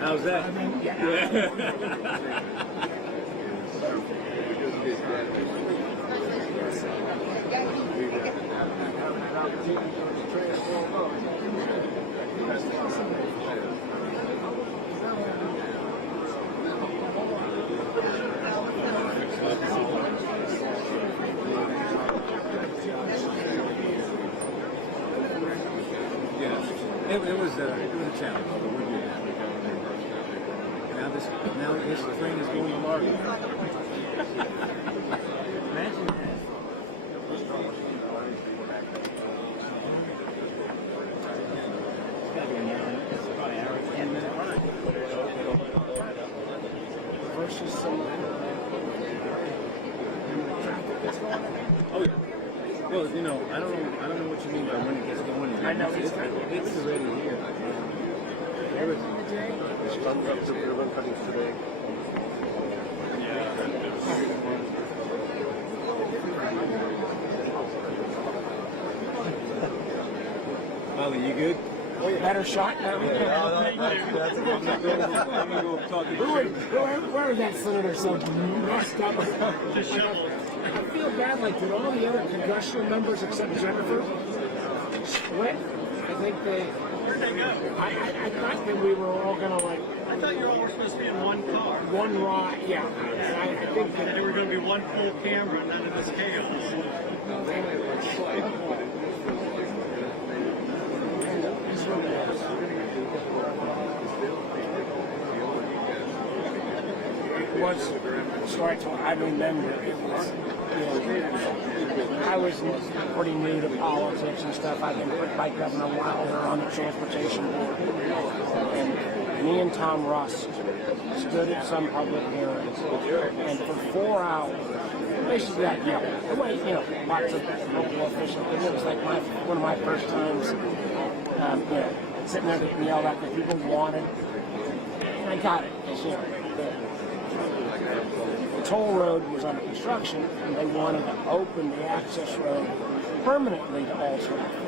How's that? It was a challenge. Now this train is going to Largo. Imagine that. Versus oh yeah. Well, I don't know what you mean by when it gets going. I know it's already here. Everything. It's up to ribbon cuttings today. Yeah. Connolly, you good? Better shot now. That's a good Where is that senator so messed up? I feel bad, like, did all the other congressional members except Jennifer split? I think they... I thought that we were all going to, like... I thought you all were supposed to be in one car. One ride, yeah. And I think that... there were going to be one full camera and none of this chaos. I remember it was, I was pretty new to politics and stuff. I'd been put by Governor Wilder on the transportation board. And me and Tom Russ stood at some public hearings, and for 4 hours, basically I yelled. Lots of local officials. And it was like one of my first times, sitting there getting yelled at that people wanted. And I got it. The toll road was under construction, and they wanted to open the access road permanently to all traffic.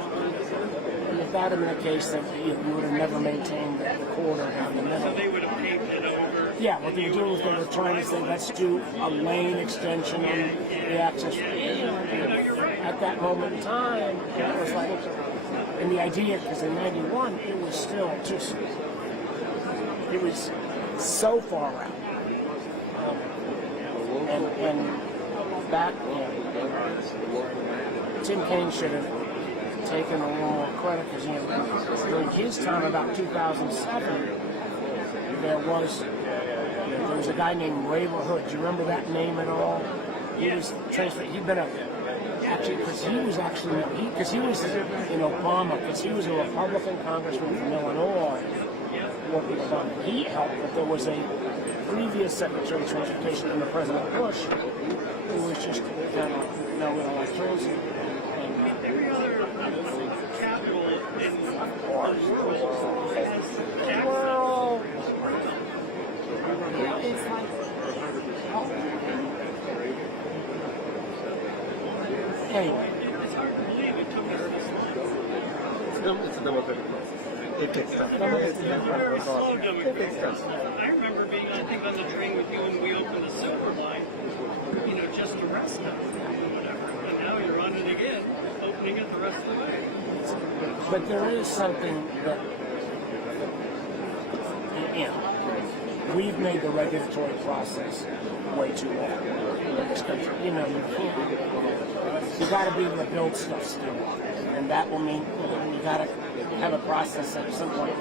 And if that had been the case, then we would have never maintained the corridor down the middle. So they would have paved it over? Yeah, what they were doing was they were trying to say, let's do a lane extension on the access road. At that moment in time, it was like, and the idea, because in '91, it was still just, it was so far out. And back, Tim Kaine should have taken a little more credit, because during his time, about 2007, there was a guy named Raver Hood. Do you remember that name at all? He was transferred. He'd been because he was in Obama, because he was a Republican congressman from Illinois working with Obama. He helped, but there was a previous Secretary of Transportation under President Bush who was just kind of, we don't like transit. Every other capital in of course. Well, it's like, anyway. It's hard to believe it took us this long. It's a democratic process. It takes time. It takes time. I remember being, I think, on the train with you when we opened the Silver Line, just to rest of it or whatever. And now you're on it again, opening it the rest of the way. But there is something that, we've made the regulatory process way too long in this country. You got to be able to build stuff still. And that will mean you got to have a process at some point.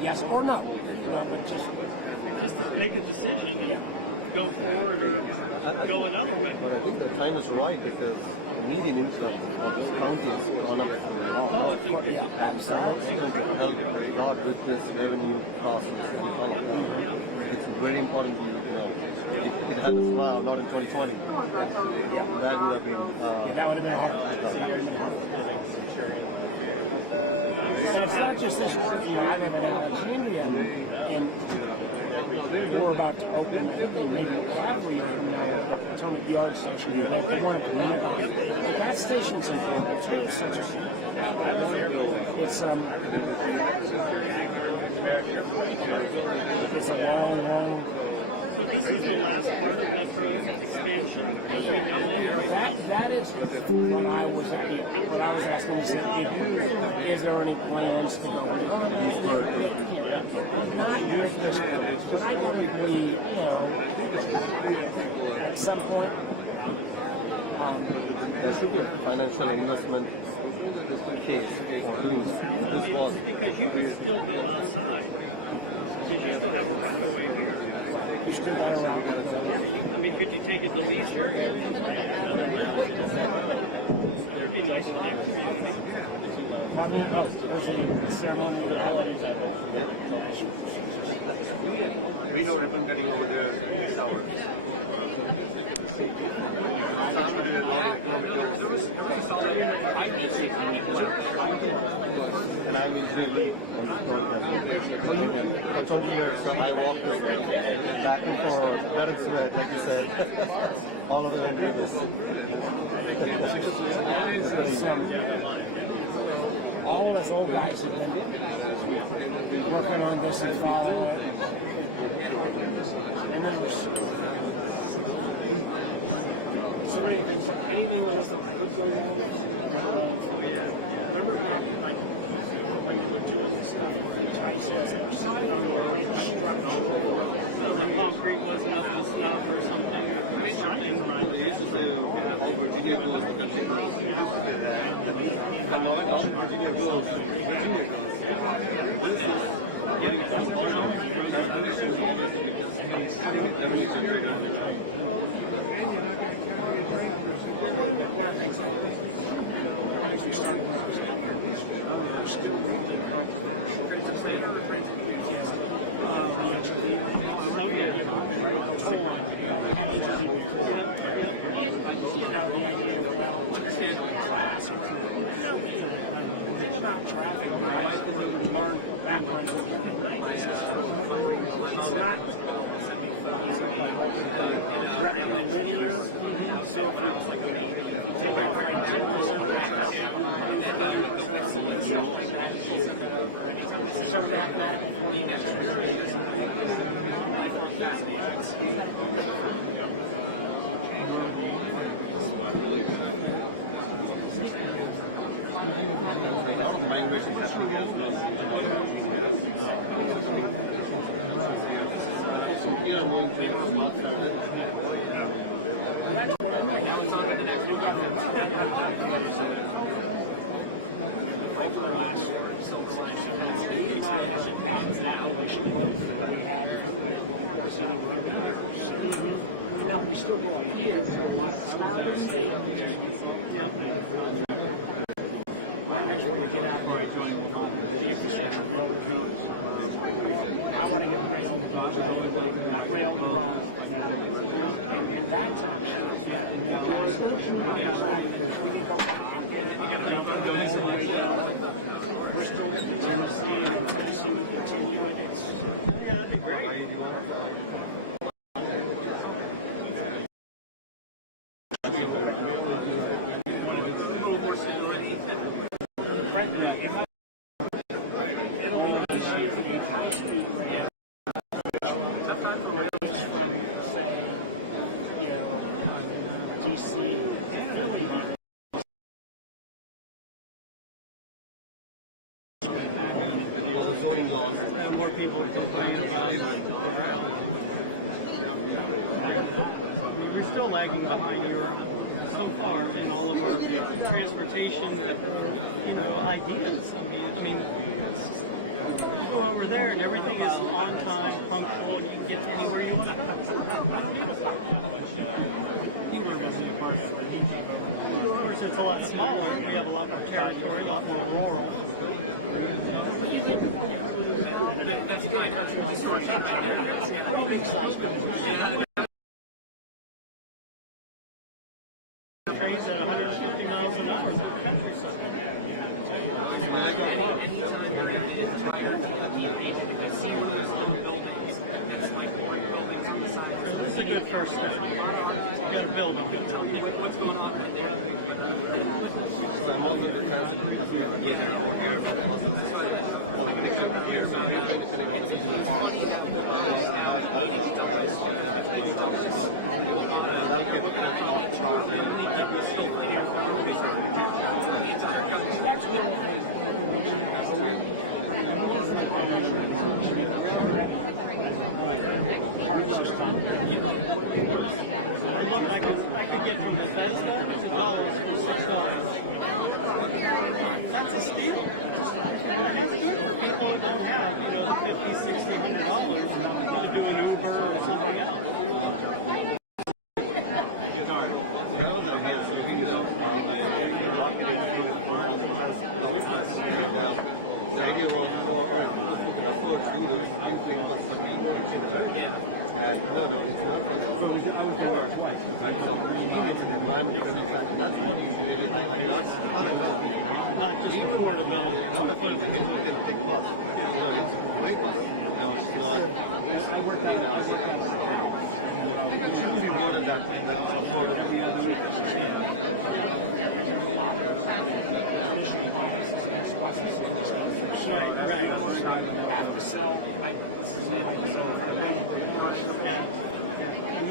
Yes or no. But just make a decision. Yeah. Go forward or go another way. But I think the time is right, because the median income of this county has gone up a lot. Yeah, absolutely. It's going to help a lot with this revenue process and all of that. It's very important to it had a smile, not in 2020. That would have been... that would have been hard. And it's not just this, I live in Alexandria, and we're about to open, I think maybe every year from now, the Potomac Yard Station. They want to commit on it. But that station's important too. It's such a, it's a long. That is what I was asking. Is there any plans to go on? Not with this place, but I don't believe, at some point. There should be a financial investment case for doing this was. You still got around. I mean, could you take it to leisure? There's a ceremony with holidays. We know ribbon cutting over there this hour. And I'm usually on the program. I told you so I walked back and forth, that is red, like you said. All of it and do this. all of us old guys have been working on this and following it. And then there's anything that was concrete wasn't up to snuff or something. They used to say all Virginia girls were going to take all Virginia girls. More people complain about it. We're still lagging behind Europe so far in all of our transportation, ideas. I mean, you go over there and everything is on time, punctual, and you can get to anywhere you want. England doesn't do perfectly. Of course, it's a lot smaller. We have a lot more territory, a lot more rural. That's kind of distortion right there. Trains at 150 miles an hour through the countryside. Anytime you're in the entire if I see one of those little buildings that's like brick buildings on the side. This is a good first step. You got to build them. Tell me what's going on right there. I could get from Bethesda to Dulles for $6. That's a steal. People don't have, the $50, $60, $100 to do an Uber or something else. I was there twice. Not just before the middle. I worked out of the house. Every other week.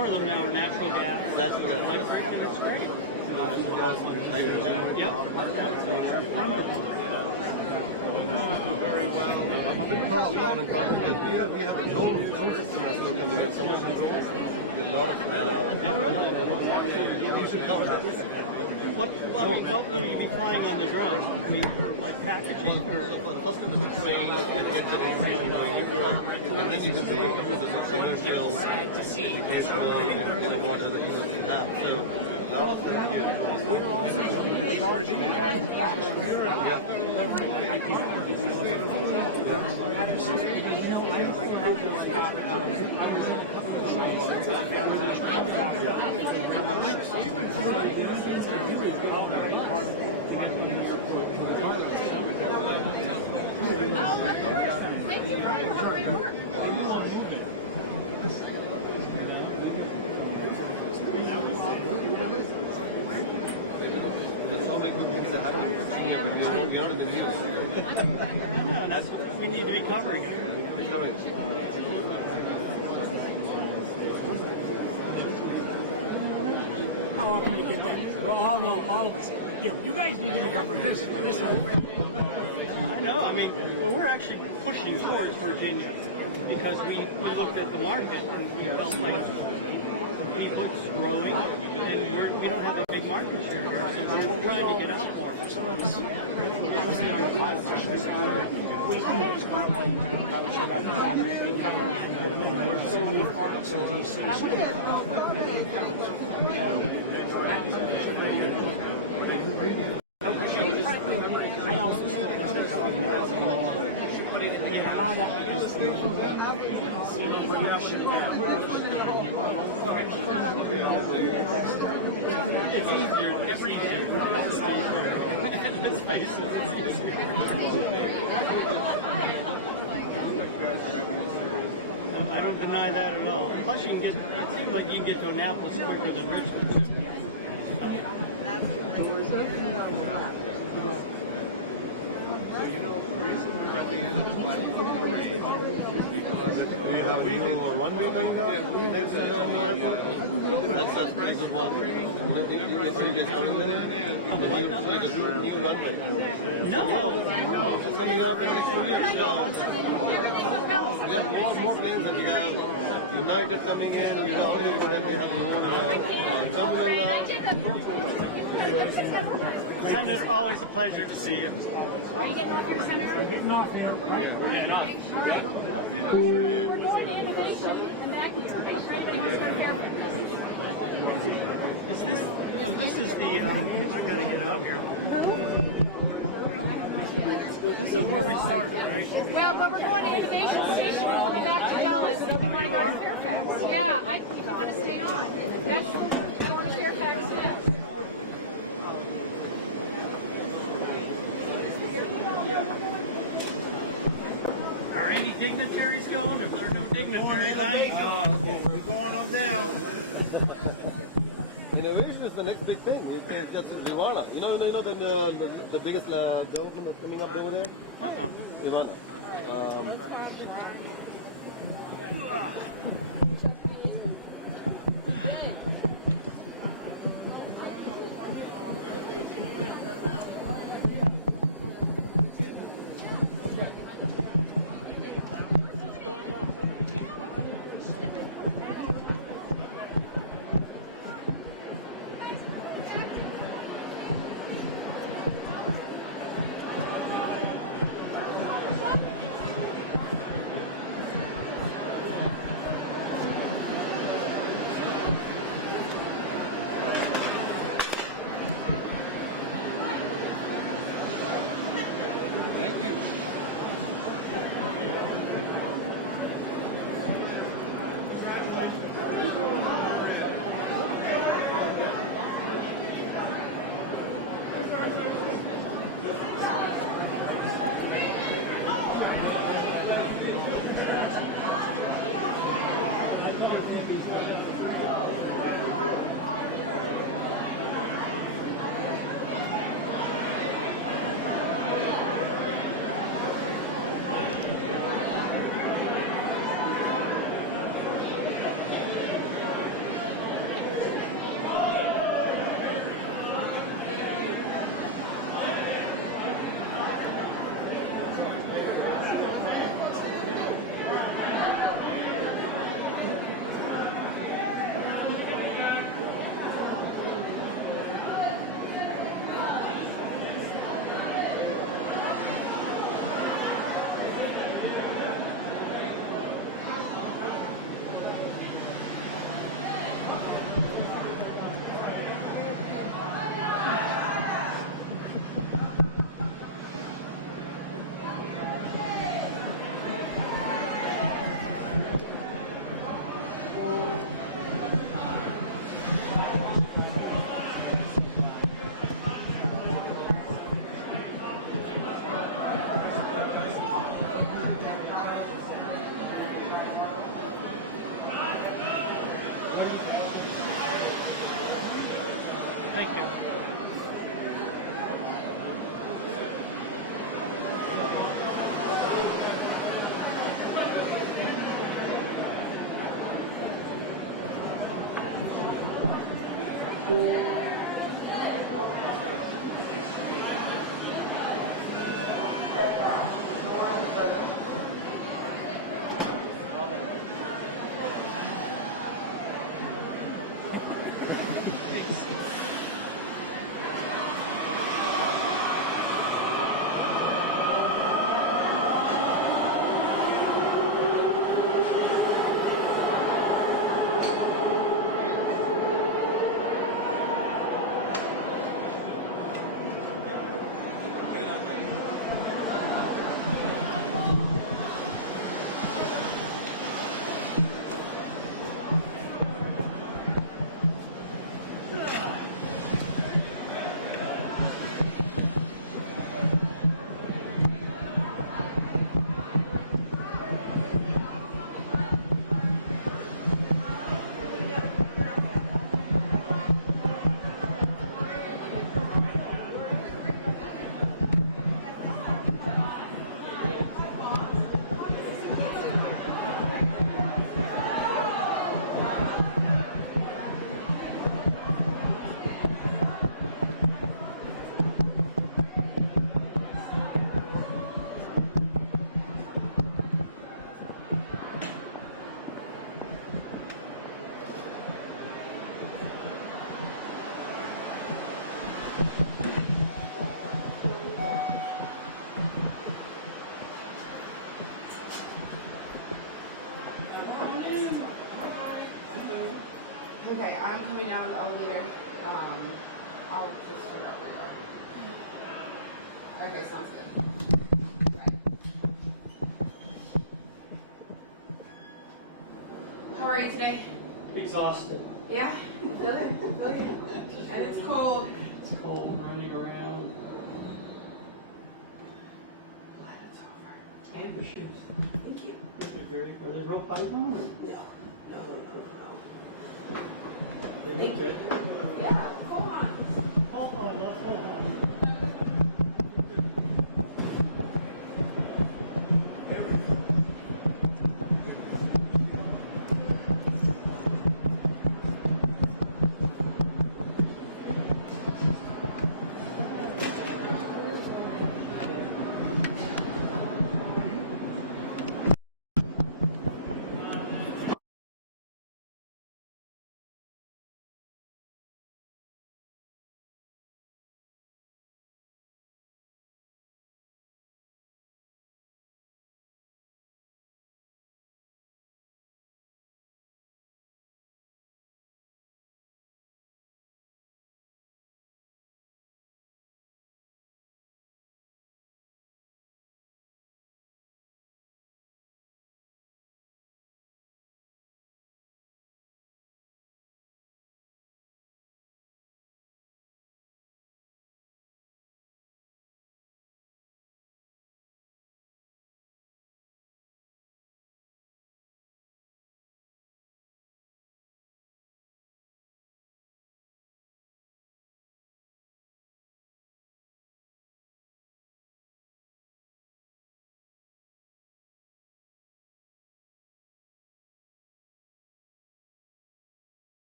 more of them now are natural gas, electric, and it's great. Yep. Well, I mean, hopefully you'll be flying on the drone. I mean, like packaging or... And then you can come to the commercial is like what other units do that. So You know, I still have to like, I was in a couple of shows where the only thing to do is get on a bus to get from the airport to the cargo. They do want to move it. You know, so many good things that happen. You're not in the news. I know, and that's what we need to be covering. How often you get that? Well, you guys need to cover this. I know, I mean, we're actually pushing towards Virginia because we looked at the market and we felt like people's growing and we don't have a big market share here, so we're trying to get out more. I don't deny that at all. Plus, you can get, it seems like you can get to Annapolis quicker than Richmond. Do you have a new one-way going on? That's a regular one. You say there's 2 minutes, and then you say there's new runway. No. So you're very serious now. We have more planes that you have. United coming in, you got only one that we have terminal. It's always a pleasure to see you. Are you getting off your center? We're getting off here. Right? Yeah, we're getting off. Yeah. We're going to innovation and back here. Are you sure anybody wants to go to Fairfax? This is the we're going to get out here. Who? Well, but we're going to innovation station. We'll be back to Dallas. You want to go to Fairfax? Yeah, I think you want to stay on. That's going to Fairfax next. Are any dignitaries going? If there are no dignitaries, we're going up there. Innovation is the next big thing. You can just Rivana. You know the biggest development that's coming up over there? Rivana. Thank you. Okay, I'm coming down the elevator. I'll just figure out where you are. Okay, sounds good. Right. How are you today? Exhausted. Yeah? Feel it? And it's cold. It's cold, running around. Glad it's over. And your shoes. Thank you. Are they real python? Or? No. Thank you.